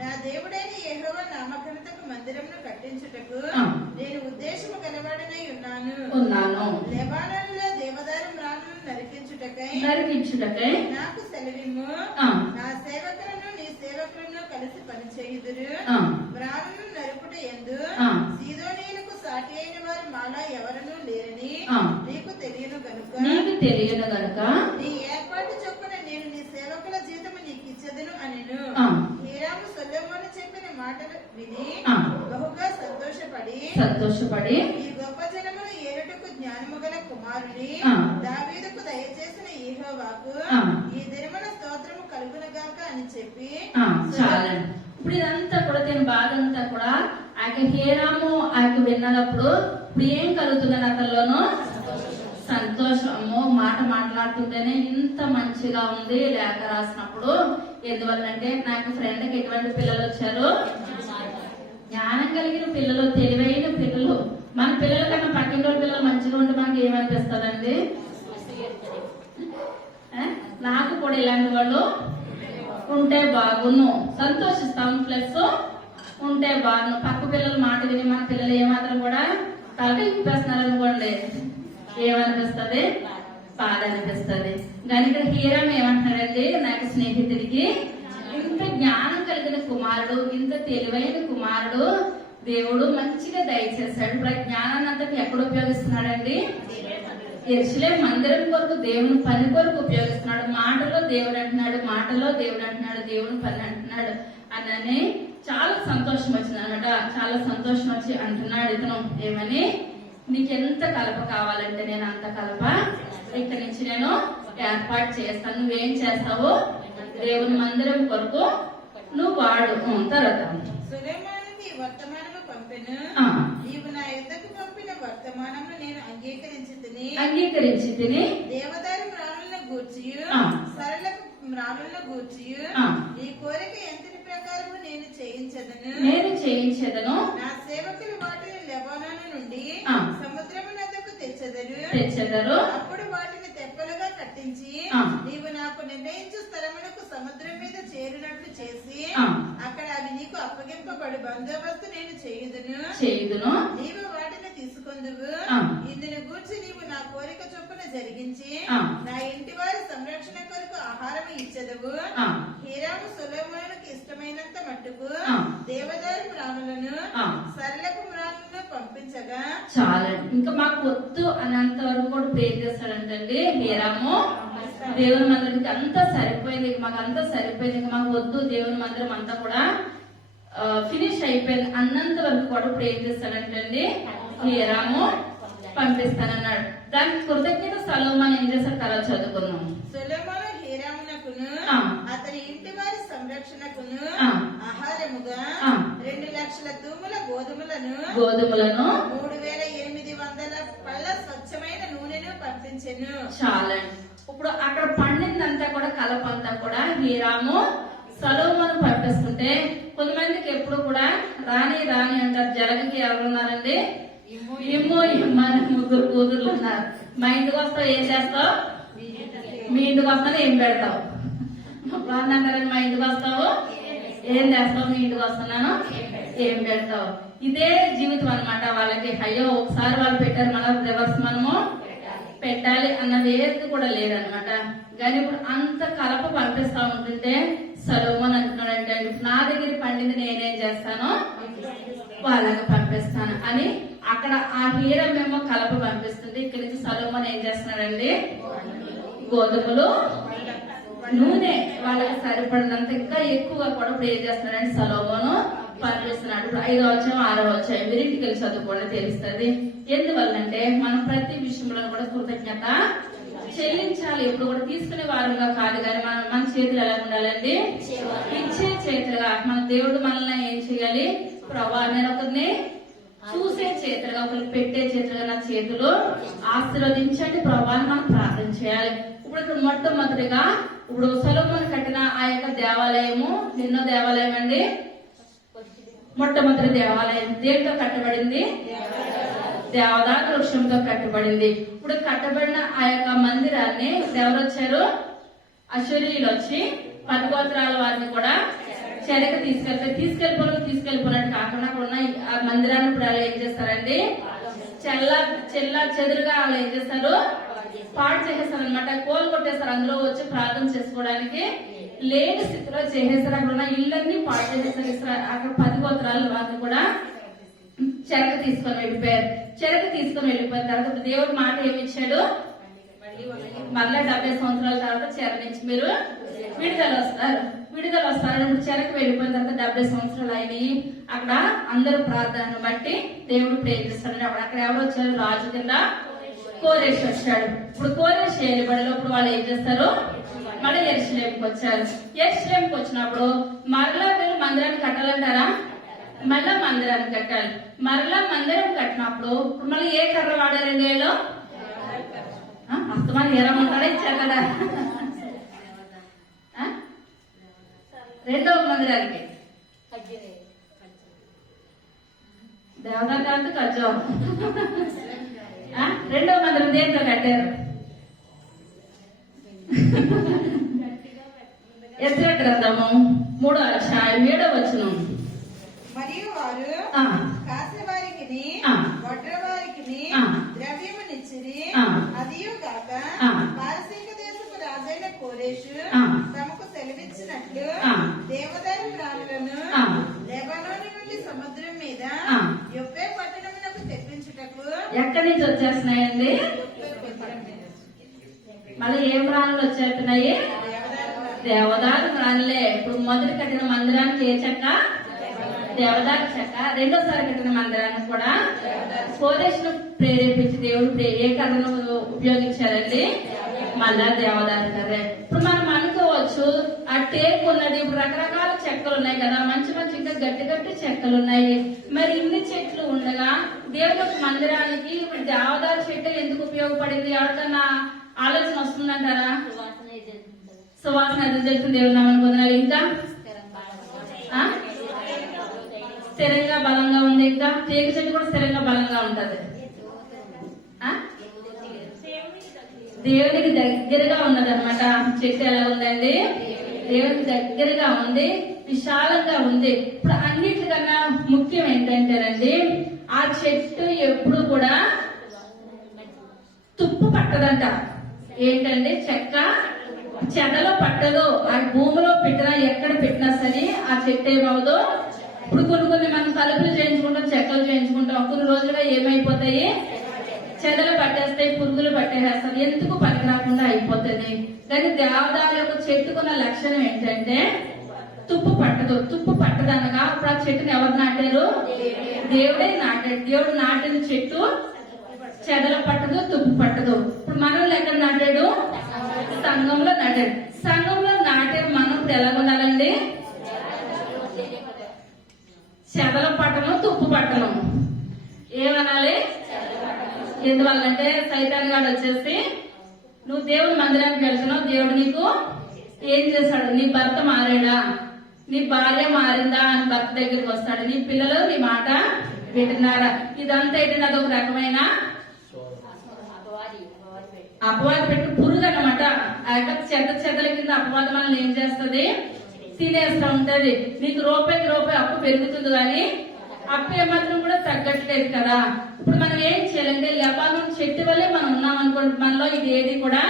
నా దేవుడైన యెహోవా నామఘనతకు మందిరమును కట్టించుటకు నేను ఉద్దేశము గలవాడనై ఉన్నాను. లెబానోనులో దేవదారు మ్రాణులను నరికించుటకై నాకు సెలవిమ్ము. నా సేవకులను నీ సేవకులను కలిసి పనిచేయుదురు. మ్రాణులను నరుకుట యందు సీదోనీయులకు సాటి అయిన వారు మాలా ఎవరనూ లేరని నీకు తెలియను గనుక నీ ఏర్పాటు చొప్పున నేను నీ సేవకుల జీతము నీకు ఇచ్చేదను అనెను. హీరాము సొలొమోను చెప్పిన మాటలు విని బహుగా సంతోషపడి ఈ గొప్ప జనమును ఏలుటకు జ్ఞానము గల కుమారుని దావీదుకు దయచేసిన యెహోవాకు ఈ దినమున స్తోత్రము కలుగునుగాక అని చెప్పి ఇప్పుడు ఇదంతా కూడా దీని బాధంతా కూడా ఆ హీరాము ఆయన విన్నప్పుడు ఇప్పుడు ఏం కలుగుతుందని అతనిలోనూ సంతోషము. మాట మాట్లాడుతుంటేనే ఇంత మంచిగా ఉంది లేఖ రాసినప్పుడు. ఎందువల్లంటే నాకు ఫ్రెండ్కి ఎటువంటి పిల్లలు వచ్చారు? జ్ఞానం కలిగిన పిల్లలు, తెలివైన పిల్లలు. మన పిల్లల కన్నా పక్కింటి పిల్లలు మంచిగా ఉంటే మనకి ఏమనిపిస్తుందండి? నాకు కూడా ఇలాంటి వాళ్ళు ఉంటే బాగును, సంతోషిస్తాము. ప్లస్ ఉంటే బాగును. పక్క పిల్లల మాట విని మన పిల్లలు ఏమాత్రం కూడా తలకి ఇప్పేస్తున్నారు అనుకోండి, ఏమనిపిస్తుంది? బాధ అనిపిస్తుంది. కానీ ఇక్కడ హీరామ్ ఏమంటున్నాడండి, నాకు స్నేహితుడికి ఇంత జ్ఞానం కలిగిన కుమారుడు, ఇంత తెలివైన కుమారుడు దేవుడు మంచిగా దయచేశాడు. ఇప్పుడు ఆ జ్ఞానాన్ని అంతటి ఎక్కడ ఉపయోగిస్తున్నాడండి? యెరూషలేము మందిరం కొరకు, దేవుని పని కొరకు ఉపయోగిస్తున్నాడు. మాటలో దేవుడు అంటున్నాడు, దేవుని పని అంటున్నాడు అని చాలా సంతోషం వచ్చింది అనమాట. చాలా సంతోషం వచ్చి అంటున్నాడు ఇతను ఏమని, నీకెంత కలప కావాలంటే నేను అంత కలప ఇక్కడి నుంచి నేను ఏర్పాటు చేస్తాను. నువ్వేం చేస్తావు? దేవుని మందిరం కొరకు నువ్వు వాడు. తర్వాత సొలొమోనుకి వర్తమానము పంపెను. నీవు నా యొద్దకు పంపిన వర్తమానమును నేను అంగీకరించి తిని దేవదారు మ్రాణులను గూర్చి సరళకు మ్రాణులను గూర్చి నీ కోరిక ఎంతటి ప్రకారము నేను చేయించదను. నా సేవకులు వాటిని లెబానోను నుండి సముద్రము నద్దకు తెచ్చెదరు. అప్పుడు వాటిని తెప్పలుగా కట్టించి నీవు నాకు నిర్ణయించు స్థలములకు సముద్రం మీద చేరినట్లు చేసి అక్కడ అవి నీకు అప్పగింపబడు బందోబస్తు నేను చేయుదును. నీవు వాటిని తీసుకొందువు. ఇందుని గూర్చి నీవు నా కోరిక చొప్పున జరిగించి నా ఇంటి వారి సంరక్షణ కొరకు ఆహారం ఇచ్చెదవు. హీరాము సొలొమోనుకి ఇష్టమైనంత మట్టుకు దేవదారు మ్రాణులను సరళపు మ్రాణులను పంపించగా చాలా ఇంకా మాకు వద్దు అనంత వరకు కూడా ప్రేర్ చేస్తాడంటండి హీరాము. దేవుని మందిరానికి అంతా సరిపోయింది, మాకు అంతా సరిపోయింది, మాకు వద్దు దేవుని మందిరం అంతా కూడా ఫినిష్ అయిపోయింది అన్నంత వరకు కూడా ప్రేర్ చేస్తాడంటండి హీరాము. పంపిస్తానన్నాడు. దానికి కృతజ్ఞత సొలొమోను ఏం చేశారు? తర్వాత చదువుకున్నాం. సొలొమోను హీరామునకును అతని ఇంటి వారి సంరక్షణకును ఆహారముగా 2,00,000 తూముల గోధుమలను 3,800 పళ్ళ స్వచ్ఛమైన నూనెను పంపించెను. చాలా ఇప్పుడు అక్కడ పండిందంతా కూడా కలపంతా కూడా హీరాము సొలొమోను పంపిస్తుంటే కొంతమందికి ఎప్పుడు కూడా రాని అంటారు. జలగకి ఎవరున్నారండి? ఇమ్మని 3 కూతుర్లు ఉన్నారు. మా ఇంటికి వస్తావు ఏం చేస్తావు? మీ ఇంటికి వస్తాను ఏం పెడతావు? అంటారని మా ఇంటికి వస్తావు ఏం చేస్తావు? మీ ఇంటికి వస్తున్నాను ఏం పెడతావు? ఇదే జీవితం అనమాట వాళ్ళకి. అయ్యో ఒకసారి వాళ్ళు పెట్టారు, మన రివర్స్ మనము పెట్టాలి అన్నది ఏది కూడా లేదనమాట. కానీ ఇప్పుడు అంత కలప పంపిస్తా ఉంటుంటే సొలొమోన్ అంటున్నాడంటే నా దగ్గర పండింది నేనేం చేస్తాను వాళ్ళకి పంపిస్తాను అని. అక్కడ ఆ హీరమేమో కలప పంపిస్తుంది, ఇక్కడి నుంచి సొలొమోన్ ఏం చేస్తున్నాడండి గోధుమలు నూనె వాళ్ళకి సరిపడినంత ఇంకా ఎక్కువగా కూడా ఇప్పుడు ఏం చేస్తున్నాడంటే సొలొమోను పంపిస్తున్నాడు. ఇప్పుడు 5వ అధ్యాయం 6వ అధ్యాయం వీరింటికి వెళ్ళి చదువుకోవడం తెలుస్తుంది. ఎందువల్లంటే మనం ప్రతి విషయంలో కూడా కృతజ్ఞత చెల్లించాలి. ఇప్పుడు కూడా తీసుకునే వారంగా కాదు, కానీ మన చేతులు ఎలా ఉండాలండి ఇచ్చే చేతులుగా. మన దేవుడు మనల్ని ఏం చేయాలి, ప్రభా నేను ఒకరిని చూసే చేతులుగా, ఒకరికి పెట్టే చేతులుగా నా చేతులు ఆశీర్వదించండి ప్రభా అని మనం ప్రార్థన చేయాలి. ఇప్పుడు ఇక్కడ మొట్టమొదటిగా ఇప్పుడు సొలొమోను కట్టిన ఆ యొక్క దేవాలయము ఎన్నో దేవాలయం అండి. మొట్టమొదటి దేవాలయం దేనితో కట్టబడింది, దేవదారు వృక్షంతో కట్టబడింది. ఇప్పుడు కట్టబడిన ఆ యొక్క మందిరాన్ని ఎవరు వచ్చారు, అశూరీయులు వచ్చి 10 గోత్రాల వారిని కూడా చెరకు తీసుకెళ్ళిపోయినట్టు కాకుండా అక్కడ ఉన్న ఆ మందిరాన్ని ఇప్పుడు వాళ్ళు ఏం చేస్తారండి చెల్లా చెదురుగా వాళ్ళు ఏం చేస్తారు పాడు చేసేస్తారు అనమాట, కోలు కొట్టేస్తారు. అందులో వచ్చి ప్రార్థన చేసుకోవడానికి లేని స్థితిలో చేసేస్తారు. అక్కడ ఉన్న ఇళ్ళన్నీ పాడు చేసేస్తారు. అక్కడ 10 గోత్రాల వారిని కూడా చెరకు తీసుకొని వెళ్ళిపోయిన తర్వాత దేవుడు మాట ఏమిచ్చాడు, మళ్ళా 70 సంవత్సరాల తర్వాత చెర నుంచి మీరు విడుదల వస్తారు. ఇప్పుడు చెరకు వెళ్ళిపోయిన తర్వాత 70 సంవత్సరాలు అయినాయి. అక్కడ అందరూ ప్రార్థనను బట్టి దేవుడు ప్రేర్ చేస్తాడు. అక్కడ ఎవరు వచ్చారు, రాజు కింద కోరేష్ వచ్చాడు. ఇప్పుడు కోరేష్ ఏలుబడిలో ఇప్పుడు వాళ్ళు ఏం చేస్తారు, మళ్ళీ యెరూషలేముకి వచ్చారు. యెరూషలేముకి వచ్చినప్పుడు మరలా వీళ్ళు మందిరాన్ని కట్టాలంటారా, మళ్ళా మందిరాన్ని కట్టాలి. మరలా మందిరం కట్టినప్పుడు మళ్ళీ ఏ కర్ర వాడారండి వీళ్ళు, అస్తమాన్ని ఎలా ఉంటాడా ఇచ్చారు కదా. రెండవ మందిరానికి దేవదారు ఖర్చు. రెండవ మందిరం దేంతో కట్టారు, ఎస్రా గ్రంథము 3వ అధ్యాయం 7వ వచనం. మరియు వారు కాసేవారికి వడ్రవారికి ద్రవ్యమునిచ్చిరి. అదియు కాక పారసీక దేశపు రాజైన కోరేషు తమకు సెలవిచ్చినట్లు దేవదారు ప్రాణులను లెబానోను నుండి సముద్రం మీద యొప్పే పట్టణమునకు తెప్పించుటకు. ఎక్కడి నుంచి వచ్చేస్తున్నాయండి, మళ్ళీ ఏం ప్రాణులు వచ్చేస్తున్నాయి, దేవదారు ప్రాణులే. ఇప్పుడు మొదటి కట్టిన మందిరానికి ఏ చెక్క, దేవదారు చెక్క. రెండోసారి కట్టిన మందిరానికి కూడా కోరేషును ప్రేరేపించి దేవుడు ఏ కర్రను ఉపయోగించారండి, మళ్ళా దేవదారు కర్రే. ఇప్పుడు మనం అనుకోవచ్చు ఆ టేకు ఉన్నది, ఇప్పుడు రకరకాల చెక్కలు ఉన్నాయి కదా, మంచి ఇంకా గట్టి చెక్కలు ఉన్నాయి. మరి ఇన్ని చెట్లు ఉండగా దేవుడి మందిరానికి ఇప్పుడు దేవదారు చెట్టు ఎందుకు ఉపయోగపడింది, ఎవరికన్నా ఆలోచన వస్తుందంటారా? సువాసన ఎదురుజెళ్తుంది, దేవుడు నామని పొందాలి. ఇంకా స్థిరంగా బలంగా ఉంది. ఇంకా తేగ చెట్టు కూడా స్థిరంగా బలంగా ఉంటది. దేవునికి దగ్గరగా ఉన్నది అనమాట. చెట్టు ఎలా ఉందండి, దేవునికి దగ్గరగా ఉంది, విశాలంగా ఉంది. ఇప్పుడు అన్నిటికన్నా ముఖ్యం ఏంటంటేనండి, ఆ చెట్టు ఎప్పుడు కూడా తుప్పు పట్టదంట. ఏంటండి, చెక్క చెదలో పట్టదు. ఆ భూమిలో పెట్టినా ఎక్కడ పెట్టినా సరే ఆ చెట్టు ఏమవుదో. ఇప్పుడు కొన్ని మనం తలుపులు చేయించుకుంటాం, చెక్కలు చేయించుకుంటాం, కొన్ని రోజులుగా ఏమైపోతాయి, చెదలు పట్టేస్తాయి, పురుగులు పట్టేసేస్తాయి, ఎందుకు పనికి రాకుండా అయిపోతుంది. కానీ దేవదారు యొక్క చెట్టుకున్న లక్షణం ఏంటంటే తుప్పు పట్టదు. తుప్పు పట్టదనగా ఇప్పుడు ఆ చెట్టుని ఎవరు నాటారు, దేవుడే నాటాడు. దేవుడు నాటిన చెట్టు చెదలు పట్టదు, తుప్పు పట్టదు. ఇప్పుడు మనల్ని ఎక్కడ నాటాడు, సంఘంలో నాటాడు. సంఘంలో నాటే మనం ఇప్పుడు ఎలా ఉండాలండి, చెదల పట్టణం, తుప్పు పట్టణం. ఏమనాలి, ఎందువల్లంటే సైతాన్ గాడు వచ్చేసి నువ్వు దేవుడి మందిరానికి వెళ్తున్నావు, దేవుడు నీకు ఏం చేశాడు, నీ భర్త మారాడా, నీ భార్య మారిందా అని భర్త దగ్గరికి వస్తాడు. నీ పిల్లలు నీ మాట వింటున్నారా, ఇదంతా ఏంటంటే అదొక రకమైన అపవాదం పెట్టి పురుగు అనమాట. ఆ యొక్క చెద్దల కింద అపవాదం మనల్ని ఏం చేస్తుంది, తినేస్తా ఉంటది. నీకు రూపాయికి రూపాయి అప్పు పెరుగుతుంది, కానీ అప్పు ఏమాత్రం కూడా తగ్గట్లేదు కదా. ఇప్పుడు మనం ఏం చేయాలంటే లెబానోన్ చెట్టు వల్లే మనం ఉన్నాం అనుకోండి, మనలో ఇది ఏది కూడా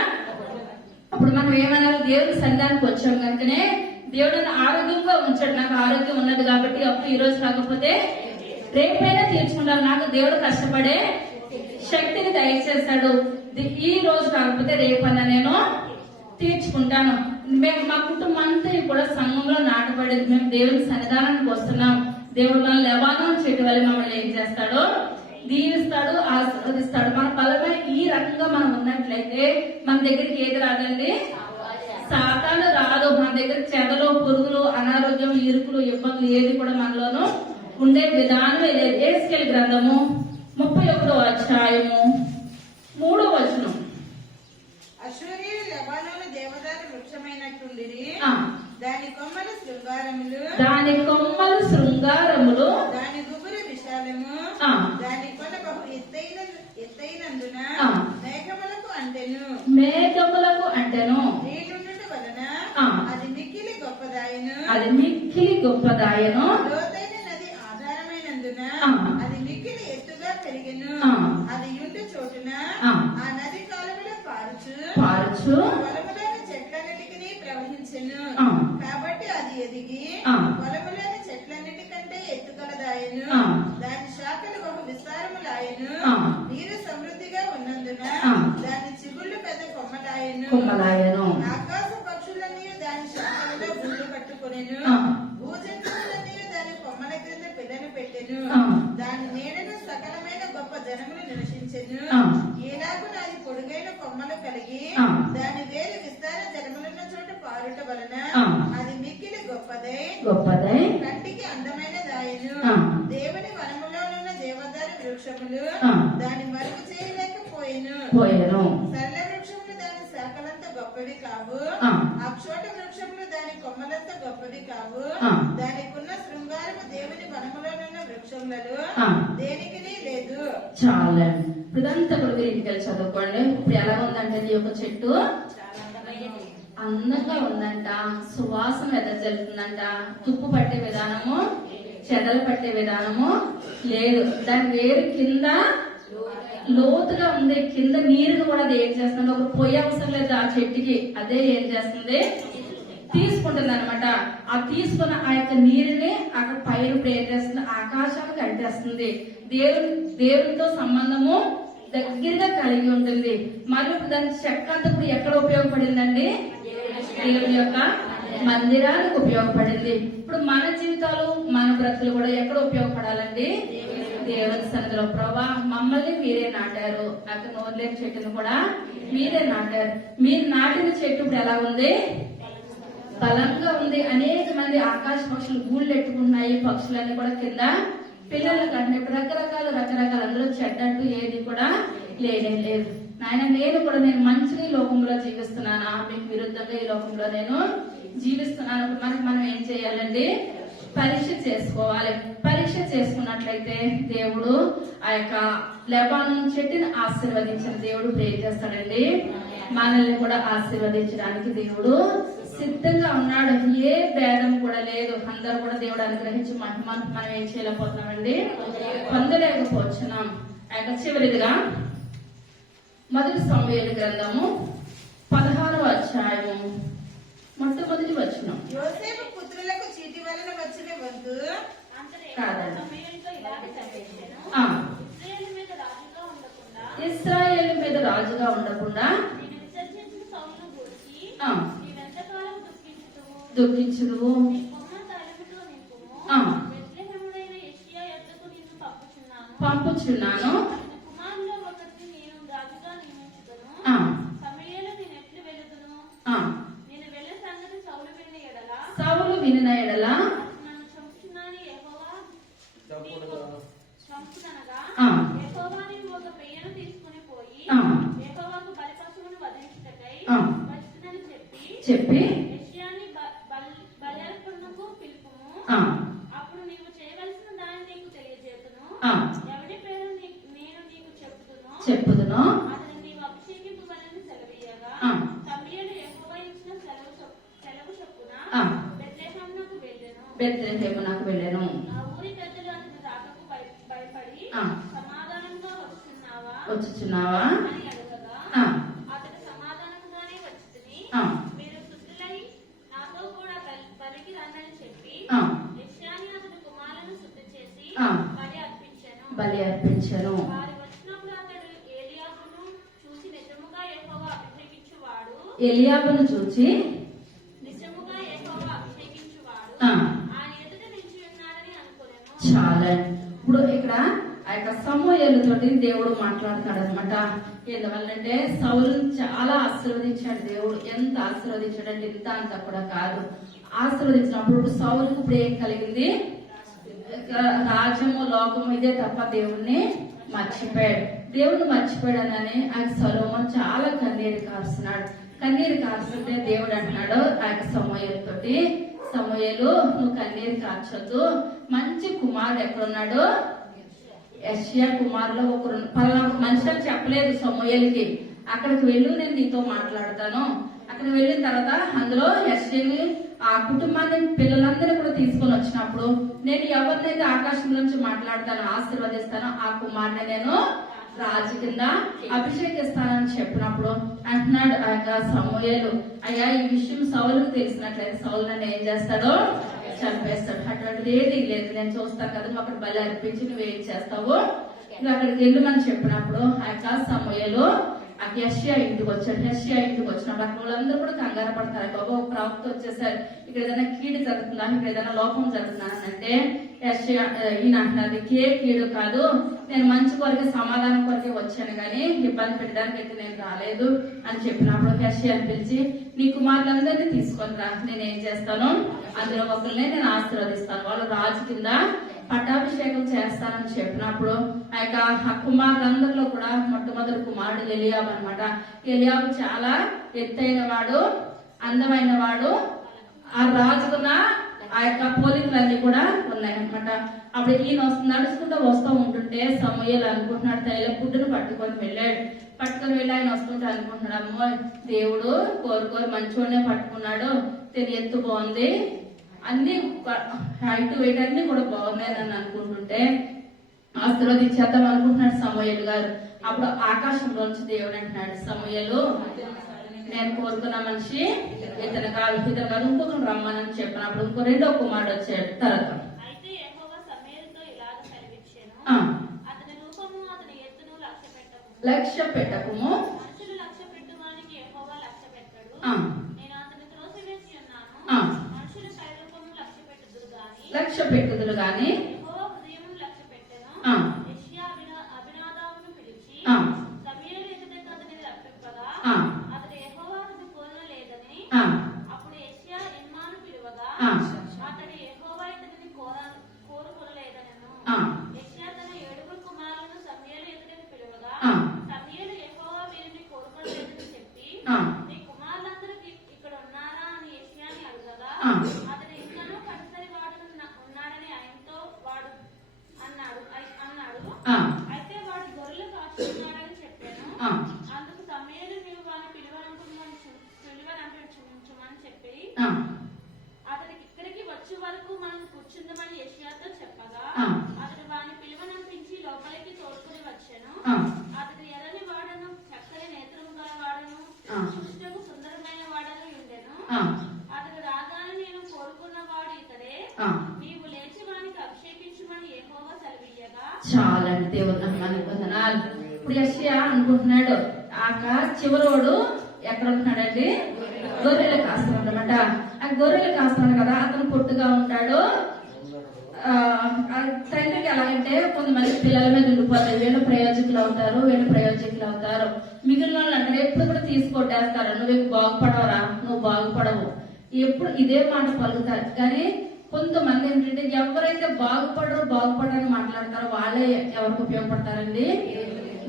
అప్పుడు మనం ఏమన్నారు, దేవుడి సన్నిధానికి వచ్చాం కనుకనే దేవుడు నన్ను ఆరోగ్యంగా ఉంచాడు. నాకు ఆరోగ్యం ఉన్నది కాబట్టి అప్పుడు ఈ రోజు కాకపోతే రేపైనా తీర్చుకుంటాను. నాకు దేవుడు కష్టపడే శక్తిని దయచేస్తాడు. ఈ రోజు కాకపోతే రేపన్నా నేను తీర్చుకుంటాను. మేము మా కుటుంబం అంతా కూడా సంఘంలో నాటపడేది. మేము దేవుని సన్నిధానానికి వస్తున్నాం. దేవుడు మన లెబానోను చెట్టు వల్ల మమ్మల్ని ఏం చేస్తాడు, దీవిస్తాడు, ఆశీర్వదిస్తాడు. మన బలమై ఈ రకంగా మనం ఉన్నట్లయితే మన దగ్గరికి ఏది రాదండి, సాతాను రాదు. మన దగ్గర చెదలు, పురుగులు, అనారోగ్యం, ఇరుకులు, ఇబ్బందులు ఏది కూడా మనలోనూ ఉండే విధానం లేదు. ఎహెజ్కేలు గ్రంథము 31వ అధ్యాయము 3వ వచనం. అశ్షూరీయులు లెబానోను దేవదారు వృక్షమైనట్టుండిరి. దాని కొమ్మలు శృంగారములు, దాని గుబురు విశాలము, దాని కొన బహు ఎత్తైనందున మేఘములకు అంటెను. నీళ్ళుండుట వలన అది మిక్కిలి గొప్పదాయను. లోతైన నది ఆధారమైనందున అది మిక్కిలి ఎత్తుగా పెరిగెను. అది యుండు చోటున ఆ నది కాలువలో పారుచు పొలములోని చెట్లన్నిటికీ ప్రవహించెను. కాబట్టి అది ఎదిగి పొలములోని చెట్లన్నిటికంటే ఎత్తుగలదాయను. దాని శాఖలు బహు విస్తారములాయను. నీరు సమృద్ధిగా ఉన్నందున దాని చిగుళ్ళు పెద్ద కొమ్మలాయను. ఆకాశ పక్షులన్నీ దాని శాఖలలో గుళ్ళు కట్టుకొనెను. భూజంతువులన్నీ దాని కొమ్మల క్రింద పిల్లలు పెట్టెను. దాని నీడను సకలమైన గొప్ప జనములు నివసించెను. ఏలాగు నాది పొడుగైన కొమ్మలు కలిగి దాని వేరు విస్తార జనములున్న చోట పారుట వలన అది మిక్కిలి గొప్పదై కంటికి అందమైన దాయను. దేవుని వనములోనున్న దేవదారు వృక్షములు దాని మరుగు చేయలేకపోయెను. సరళ వృక్షములు దాని శాఖలంతా గొప్పవి కావు. అక్షోట వృక్షములు దాని కొమ్మలంతా గొప్పవి కావు. దానికున్న శృంగారము దేవుని వనములోనున్న వృక్షములలో దేనికి లేదు. చాలా ఇప్పుడంతా కూడా ఇంటికి చదువుకోండి. ఇప్పుడు ఎలా ఉందంటే ఈ యొక్క చెట్టు అందంగా ఉందంట, సువాసన వెదజల్లుతుందంట. తుప్పు పట్టే విధానము, చెదలు పట్టే విధానము లేదు. దాని వేరు కింద లోతుగా ఉంది. కింద నీరుని కూడా అది ఏం చేస్తుంది, ఒక పొయ్యి అవసరం లేదు ఆ చెట్టుకి. అదే ఏం చేస్తుంది, తీసుకుంటుంది అనమాట. ఆ తీసుకున్న ఆ యొక్క నీరుని అక్కడ పైన ఏం చేస్తుంది, ఆకాశానికి అంటేస్తుంది. దేవునితో సంబంధము దగ్గరగా కలిగి ఉంటుంది. మరియు దాని చెక్క అంతా ఇప్పుడు ఎక్కడ ఉపయోగపడిందండి, దేవుని యొక్క మందిరానికి ఉపయోగపడింది. ఇప్పుడు మన జీవితాలు, మన బ్రతుకులు కూడా ఎక్కడ ఉపయోగపడాలండి, దేవుని సన్నిధిలో. ప్రభా మమ్మల్ని మీరే నాటారు, అక్కడ నోర్లేని చెట్టును కూడా మీరే నాటారు. మీరు నాటిన చెట్టు ఇప్పుడు ఎలా ఉంది, బలంగా ఉంది. అనేక మంది ఆకాశ పక్షులు గూళ్ళు ఎట్టుకుంటున్నాయి. పక్షులన్నీ కూడా కింద పిల్లలు కంటే రకరకాల అందులో చెడ్డంటూ ఏది కూడా లేదు. నాయన నేను మంచిగా ఈ లోకంలో జీవిస్తున్నానా, మీకు విరుద్ధంగా ఈ లోకంలో నేను జీవిస్తున్నాను. మనం ఏం చేయాలండి, పరీక్ష చేసుకోవాలి. పరీక్ష చేసుకున్నట్లయితే దేవుడు ఆ యొక్క లెబానోను చెట్టుని ఆశీర్వదించిన దేవుడు ప్రేమ చేస్తాడండి. మనల్ని కూడా ఆశీర్వదించడానికి దేవుడు సిద్ధంగా ఉన్నాడు. ఏ భేదం కూడా లేదు. అందరూ కూడా దేవుడు అనుగ్రహించి మనం ఏం చేయలేకపోతున్నామండి, పొందలేకపోతున్నాం. చివరిదిగా 1 సమూయేలు గ్రంథము 16వ అధ్యాయము మొట్టమొదటి వచనం. యోసేపు పుత్రులకు చీటి వలన వచ్చిన వద్దు కాదండి, ఇశ్రాయేలు మీద రాజుగా ఉండకుండా దుఃఖించుదువు. పంపుచున్నాను. సౌలు వినిన ఎడల చెప్పి అప్పుడు నీవు చేయవలసిన దాన్ని నీకు తెలియజేతును. ఎవరి పేరు నేను నీకు చెప్పుదును అతని నీవు అభిషేకింపవలని సెలవీయగా సమూయేలు యెహోవా ఇచ్చిన సెలవు చొప్పున బెత్లెహేమునకు వెళ్ళెను. ఆ ఊరి పెద్దలు అతని రాకకు భయపడి సమాధానంగా వచ్చుచున్నావా అని అడగగా ఆ, అతడు సమాధానంగానే వచ్చితిని. ఆ, మీరు శుద్ధులై నాతో కూడా బలికి రండని చెప్పి ఆ, యెషయాని అతని కుమారులను శుద్ధి చేసి ఆ. బలి అర్పించెను. బలి అర్పించను. వారు వచ్చినప్పుడు అతడు ఏలీయాబును చూసి నిజముగా యెహోవా అభిషేకించువాడు ఆ, ఆయన ఎదుట నిలిచి ఉన్నాడని అనుకొనెను. చాలా. ఇప్పుడు ఇక్కడ ఆ యొక్క సమూయేలు తోటి దేవుడు మాట్లాడుతాడు అనమాట. ఎందువల్లంటే సౌలుని చాలా ఆశీర్వదించాడు దేవుడు. ఎంత ఆశీర్వదించాడంటే ఇంత అంత కూడా కాదు. ఆశీర్వదించినప్పుడు సౌలుకు ఇప్పుడు ఏం కలిగింది? రాజ్యము లోకము ఇదే తప్ప దేవుణ్ణి మర్చిపోయాడు. దేవుడు మర్చిపోయాడనని ఆయన సొలొమోను చాలా కన్నీరు కారుస్తున్నాడు. కన్నీరు కారుస్తుంటే దేవుడు అంటున్నాడు ఆ యొక్క సమూయేలు తోటి, సమూయేలు నువ్వు కన్నీరు కార్చొద్దు, మంచి కుమారుడు ఎక్కడున్నాడు? యెషయా కుమారులో ఒకరు. పలానా మనిషి అని చెప్పలేదు సమూయేలుకి. అక్కడికి వెళ్ళు, నేను నీతో మాట్లాడతాను. అక్కడికి వెళ్ళిన తర్వాత అందులో యెషయాని ఆ కుటుంబాన్ని పిల్లలందరూ కూడా తీసుకొని వచ్చినప్పుడు నేను ఎవరినైతే ఆకాశం నుంచి మాట్లాడతానో ఆశీర్వదిస్తానో ఆ కుమారుని నేను రాజు కింద అభిషేకిస్తానని చెప్పినప్పుడు అంటున్నాడు ఆ యొక్క సమూయేలు, అయ్యా ఈ విషయం సౌలుకు తెలిసినట్లయితే సౌలు నన్ను ఏం చేస్తాడో చంపేస్తాడు. అటువంటిది ఏది లేదు, నేను చూస్తాను కదా, నువ్వు అక్కడ బలి అర్పించి నువ్వేం చేస్తావు, నువ్వు అక్కడికి వెళ్ళమని చెప్పినప్పుడు ఆ యొక్క సమూయేలు ఆ యెషయా ఇంటికి వచ్చాడు. యెషయా ఇంటికి వచ్చినప్పుడు అక్కడ వాళ్ళందరూ కూడా కంగారు పడతారు. బాబా ఒక ప్రవక్త వచ్చేసారు, ఇక్కడ ఏదైనా కీడు జరుగుతుందా, ఇక్కడ ఏదైనా లోపం జరుగుతుందా అంటే యెషయా ఈయన అంటున్నది ఏ కీడు కాదు, నేను మంచి కొరకే సమాధానం కొరకే వచ్చాను కానీ ఇబ్బంది పెట్టడానికి అయితే నేను రాలేదు అని చెప్పినప్పుడు యెషయాని పిలిచి నీ కుమారులందరినీ తీసుకొని రా, నేనేం చేస్తాను అందులో ఒకరినే నేను ఆశీర్వదిస్తాను, వాళ్ళు రాజు కింద పట్టాభిషేకం చేస్తానని చెప్పినప్పుడు ఆ యొక్క కుమారులందరిలో కూడా మొట్టమొదటి కుమారుడు ఎలియాబు అనమాట. ఎలియాబు చాలా ఎత్తైన వాడు, అందమైన వాడు, ఆ రాజుకున్న ఆ యొక్క పోలికలన్నీ కూడా ఉన్నాయన్నమాట. అప్పుడు ఈయన నడుచుకుంటూ వస్తూ ఉంటుంటే సమూయేలు అనుకుంటున్నాడు తైల పుట్టును పట్టుకొని వెళ్ళి ఆయన వస్తుంటే అనుకుంటున్నాడు, అమ్మో దేవుడు కోరుకోరు మంచోనే పట్టుకున్నాడు, తిని ఎత్తు బాగుంది, అన్ని హైట్ వెయిట్ అన్ని కూడా బాగున్నాయి అని అనుకుంటుంటే ఆశీర్వదించేద్దాం అనుకుంటున్నాడు సమూయేలు గారు. అప్పుడు ఆకాశంలోంచి దేవుడు అంటున్నాడు, సమూయేలు నేను కోరుకున్న మనిషి ఇతను కాదు, ఇంకొకరు రమ్మని చెప్పినప్పుడు ఇంకో రెండో కుమారుడు వచ్చాడు. తర్వాత అయితే యెహోవా సమూయేలుతో ఇలాగ సెలవిచ్చెను, అతని రూపము అతని ఎత్తును లక్ష్య పెట్టకుము, మనుషులు లక్ష్య పెట్టువానికి యెహోవా లక్ష్య పెట్టడు. నేను అతని త్రోసివేసి ఉన్నాను, మనుషుల పైరూపము లక్ష్య పెట్టుదురు గాని యెహోవా హృదయమును లక్ష్య పెట్టెను. యెషయా అబినాదాబును పిలిచి సమూయేలు ఎదుట అతనిని రప్పింపగా అతడు యెహోవాను కోరలేదని. అప్పుడు యెషయా ఎమ్మాను పిలువగా అతడు యెహోవా ఇతనిని కోరుకొనలేదనెను. యెషయా తన 7 కుమారులను సమూయేలు ఎదుటకు పిలువగా సమూయేలు యెహోవా వీరిని కోరుకొనలేదని చెప్పి నీ కుమారులందరూ ఇక్కడ ఉన్నారా అని యెషయాని అడగగా అతడు ఇంకనూ కడసరి వాడు ఉన్నాడని ఆయనతో వాడు అన్నాడు. అయితే వాడు గొర్రెలు కాచుకున్నాడని చెప్పాను. అందుకు సమూయేలు నీవు వాడిని పిలువనంపించమని చెప్పి అతడికి ఇక్కడికి వచ్చే వరకు మనం కూర్చుందామని యెషయాతో చెప్పగా అతడు వాడిని పిలువనంపించి లోపలికి తోడుకుని వచ్చాను. అతడు ఎర్రని వాడను, చక్కని నేత్రము గల వాడను, చూచుటకు సుందరమైన వాడను ఉండెను. అతడు రాగానే నేను కోరుకున్న వాడు ఇతడే, నీవు లేచి వానికి అభిషేకించుమని యెహోవా సెలవీయగా. చాలా దేవుడు అనుకుంటున్నాడు. ఇప్పుడు యెషయా అనుకుంటున్నాడు ఆ చివరోడు ఎక్కడ ఉంటున్నాడండి, గొర్రెలు కాస్తున్నాడు అనమాట. ఆ గొర్రెలు కాస్తున్నాడు కదా, అతను పొట్టుగా ఉంటాడు. తండ్రికి ఎలాగంటే కొంతమంది పిల్లల మీద ఉండిపోతారు, వీళ్ళు ప్రయోజకులు అవుతారు, వీళ్ళు ప్రయోజకులు అవుతారు. మిగిలిన వాళ్ళు అంటారు ఎప్పుడు కూడా తీసుకొట్టేస్తారు, నువ్వు బాగుపడవరా, నువ్వు బాగుపడవు, ఎప్పుడు ఇదే మాట పలుకుతారు. కానీ కొంతమంది ఏంటంటే ఎవరైతే బాగుపడని మాట్లాడతారో వాళ్ళే ఎవరికి ఉపయోగపడతారండి,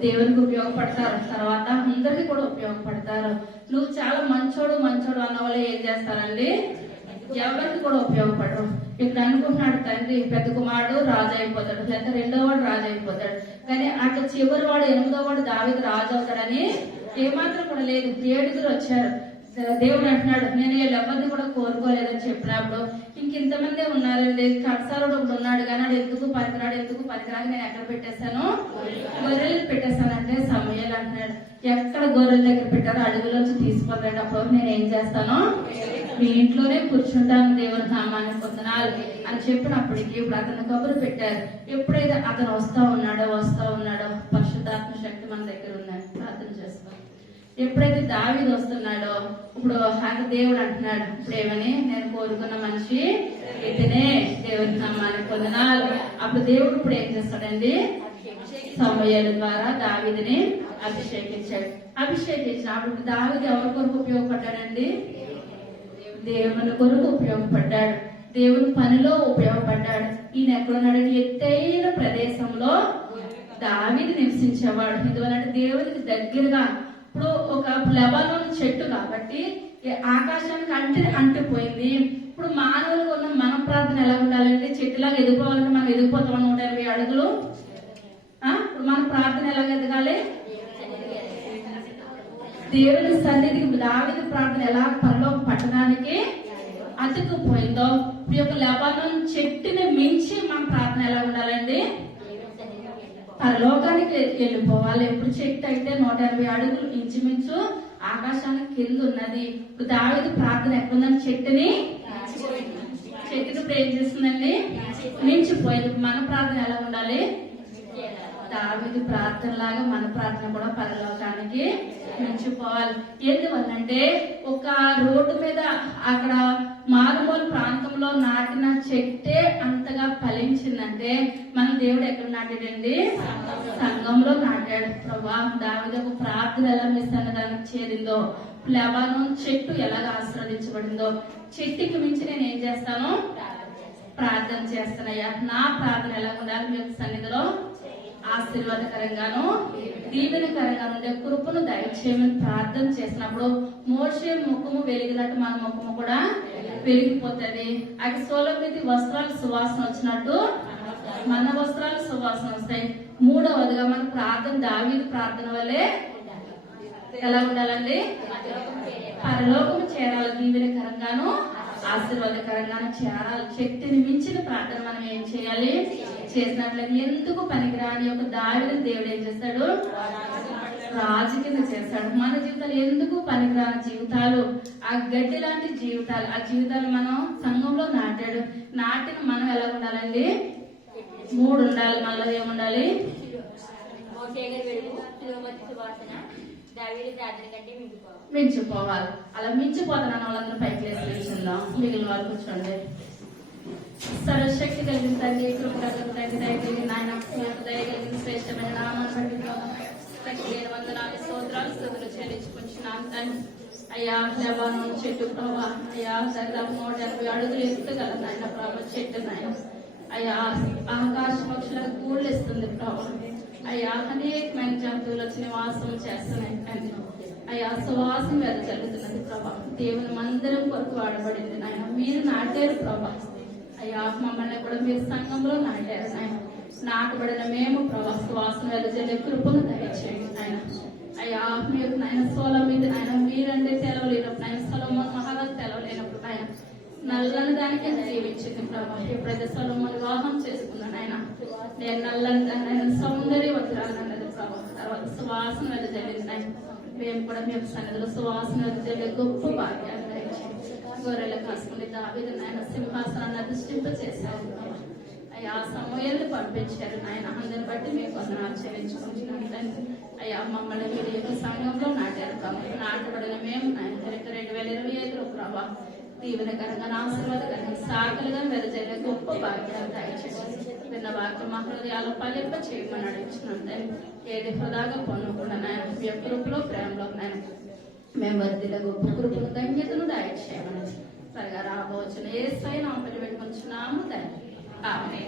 దేవునికి ఉపయోగపడతారు, తర్వాత అందరికి కూడా ఉపయోగపడతారు. నువ్వు చాలా మంచోడు అన్న వాళ్ళు ఏం చేస్తారండి, ఎవరికి కూడా ఉపయోగపడరు. ఇక్కడ అనుకుంటున్నాడు తండ్రి పెద్ద కుమారుడు రాజు అయిపోతాడు, లేదా రెండో వాడు రాజు అయిపోతాడు, కానీ అక్కడ చివరి వాడు 8వ వాడు దావీదు రాజు అవుతాడని ఏమాత్రం కూడా లేదు. 7 వచ్చారు. దేవుడు అంటున్నాడు, నేను వీళ్ళెవరిని కూడా కోరుకోలేదని చెప్పినప్పుడు ఇంకెంతమంది ఉన్నారండి. కడసారుడు ఒకడు ఉన్నాడు కానీ వాడు ఎందుకు పనికిరాడు నేను ఎక్కడ పెట్టేశాను, గొర్రెలు పెట్టేశానంటే సమయాలు అంటున్నాడు, ఎక్కడ గొర్రెల దగ్గర పెట్టారో అడుగులోంచి తీసుకున్నాడు. అప్పుడు నేను ఏం చేస్తాను, మీ ఇంట్లోనే కూర్చుంటాను, దేవుని నామాన్ని పొందనాలు అని చెప్పినప్పటికీ ఇప్పుడు అతను కబురు పెట్టారు. ఎప్పుడైతే అతను వస్తా ఉన్నాడో పరిశుద్ధాత్మ శక్తి మన దగ్గర ఉన్నాడు, ప్రార్థన చేస్తాం. ఎప్పుడైతే దావీదు వస్తున్నాడో ఇప్పుడు దేవుడు అంటున్నాడు, ఇప్పుడు ఏమని, నేను కోరుకున్న మనిషి ఇతనే, దేవుని నామాన్ని పొందనాలు. అప్పుడు దేవుడు ఇప్పుడు ఏం చేస్తాడండి, సమూయేలు ద్వారా దావీదుని అభిషేకించాడు. అభిషేకించినప్పుడు దావీదు ఎవరి కొరకు ఉపయోగపడ్డాడండి, దేవుని కొరకు ఉపయోగపడ్డాడు, దేవుని పనిలో ఉపయోగపడ్డాడు. ఈయన ఎక్కడున్నాడంటే ఎత్తైన ప్రదేశంలో దావీదు నివసించేవాడు. ఎందువలంటే దేవునికి దగ్గరగా, ఇప్పుడు ఒక లెబానోన్ చెట్టు కాబట్టి ఆకాశానికి అంటిపోయింది. ఇప్పుడు మానవులుగా ఉన్న మన ప్రార్థన ఎలా ఉండాలంటే, చెట్టులాగా ఎదిగిపోవాలంటే మనం ఎదిగిపోతాం 180 అడుగులు. ఇప్పుడు మన ప్రార్థన ఎలాగ ఎదగాలి, దేవుని సన్నిధికి దావీదు ప్రార్థన ఎలా పనిలో పట్టడానికి అతుక్కుపోయిందో, ఈ యొక్క లెబానోన్ చెట్టుని మించి మన ప్రార్థన ఎలా ఉండాలండి, పరలోకానికి వెళ్ళిపోవాలి. ఎప్పుడు చెట్టు అయితే 180 అడుగులు ఇంచుమించు ఆకాశానికి కింద ఉన్నది. ఇప్పుడు దావీదు ప్రార్థన ఎక్కడుందని, చెట్టుని ఇప్పుడు ఏం చేస్తుందండి, మించిపోయింది. మన ప్రార్థన ఎలా ఉండాలి, దావీదు ప్రార్థన లాగా మన ప్రార్థన కూడా పరలోకానికి మించిపోవాలి. ఎందువల్లంటే ఒక రోడ్డు మీద అక్కడ మారుమూల ప్రాంతంలో నాటిన చెట్టే అంతగా ఫలించిందంటే మన దేవుడు ఎక్కడ నాటాడండి, సంఘంలో నాటాడు. ప్రభా దావీదు ఒక ప్రార్థన ఎలా మీ సన్నిధానికి చేరిందో, లెబానోన్ చెట్టు ఎలాగ ఆశీర్వదించబడిందో, చెట్టుకి మించి నేను ఏం చేస్తాను, ప్రార్థన చేస్తానయ్యా. నా ప్రార్థన ఎలా ఉండాలి, మీ సన్నిధిలో ఆశీర్వాదకరంగాను దీవెనకరంగా ఉండే కృపను దయచేయమని ప్రార్థన చేసినప్పుడు మోషే ముఖము వెలిగినట్టు మన ముఖము కూడా వెలిగిపోతుంది. అది సోలొమోను వస్త్రాలు సువాసన వచ్చినట్టు మన వస్త్రాలు సువాసన వస్తాయి. మూడవదిగా మన ప్రార్థన దావీదు ప్రార్థన వల్లే ఎలా ఉండాలండి, పరలోకము చేరాలి, దీవెనకరంగాను ఆశీర్వాదకరంగాను చేరాలి. శక్తిని మించిన ప్రార్థన మనం ఏం చేయాలి, చేసినట్లయితే ఎందుకు పనికిరాని ఒక దావీదుని దేవుడు ఏం చేస్తాడు, రాజు కింద చేస్తాడు. మన జీవితాలు ఎందుకు పనికిరాని జీవితాలు, ఆ గడ్డి లాంటి జీవితాలు, ఆ జీవితాలు మనం సంఘంలో నాటాడు. నాటిన మనం ఎలా ఉండాలండి, 3 ఉండాలి. మళ్ళీ ఏముండాలి, మించిపోవాలి. అలా మించిపోతున్న వాళ్ళందరూ పైకి లేచి నిల్చుందాం. మిగిలిన వాళ్ళు కూర్చోండి. సర్వశక్తి కలిగిన తండ్రి, కృప కలిగిన తండ్రి, దయగలిగిన నాయన, దయగలిగిన శ్రేష్టమైన నామాన్ని బట్టి వందనాలు స్తోత్రాలు స్తుతులు చెల్లించుకుంటున్నాను తండ్రి. అయ్యా లెబానోన్ చెట్టు ప్రభా, అయ్యా దాదాపు 180 అడుగులు ఎత్తుగల నాయన ప్రభా చెట్టు నాయన, అయ్యా ఆకాశ పక్షులకు గూళ్ళు ఇస్తుంది ప్రభా. అయ్యా అనేకమైన జంతువులు వచ్చి నివాసం చేస్తున్నాయి తండ్రి. అయ్యా సువాసం మీద జరుగుతున్నది ప్రభా. దేవుని మందిరం కొరకు వాడబడింది నాయన, మీరు నాటారు ప్రభా. అయ్యా మమ్మల్ని కూడా మీరు సంఘంలో నాటారు నాయన. నాటబడిన మేము ప్రభా సువాసన వెదజల్లే కృపను దయచేయండి నాయన. అయ్యా మీరు నాయన సోల మీద నాయన మీరంటే తెలవలేనప్పుడు ఆయన సొలొమోను మహారాజు తెలవలేనప్పుడు ఆయన నల్లని దానికి జీవించింది ప్రభా. ఎప్పుడైతే సొలొమోను వివాహం చేసుకున్నాను ఆయన, నేను నల్లని సౌందర్యవతురాలు అన్నది ప్రభా. తర్వాత సువాసన వెదజల్లింది నాయన. మేము కూడా మేము సన్నిధిలో సువాసన వెదజల్లే గొప్ప భాగ్యాన్ని గొర్రెలు కాసుకుని దావీదు నాయన సింహాసనాన్ని అధిష్ఠింప చేశారు. అయ్యా సమూయేలుని పంపించారు నాయన. అందరిని బట్టి మీకు వందనాలు చెల్లించుకుంటున్నాను తండ్రి. అయ్యా మమ్మల్ని మీరు యొక్క సంఘంలో నాటారు కాబట్టి నాటబడిన మేము నాయన 2025 ప్రభా దీవెనకరంగా ఆశీర్వాదకరంగా సాకులుగా వెదజల్లే గొప్ప భాగ్యాలు దయచేసి విన్న వాక్య మా హృదయాలు ఫలింప చేయమని అడిగిస్తున్నాం తండ్రి. ఏది హృదాగా పొందకుండా నాయన మీ యొక్క కృపలో ప్రేమలో నాయన మేము వర్ధిల్ల గొప్ప కృపను ధన్యతను దయచేయమని త్వరగా రాబోచున్న యేసయ్య నామమున పెట్టుకుంటున్నాము తండ్రి. ఆమేన్.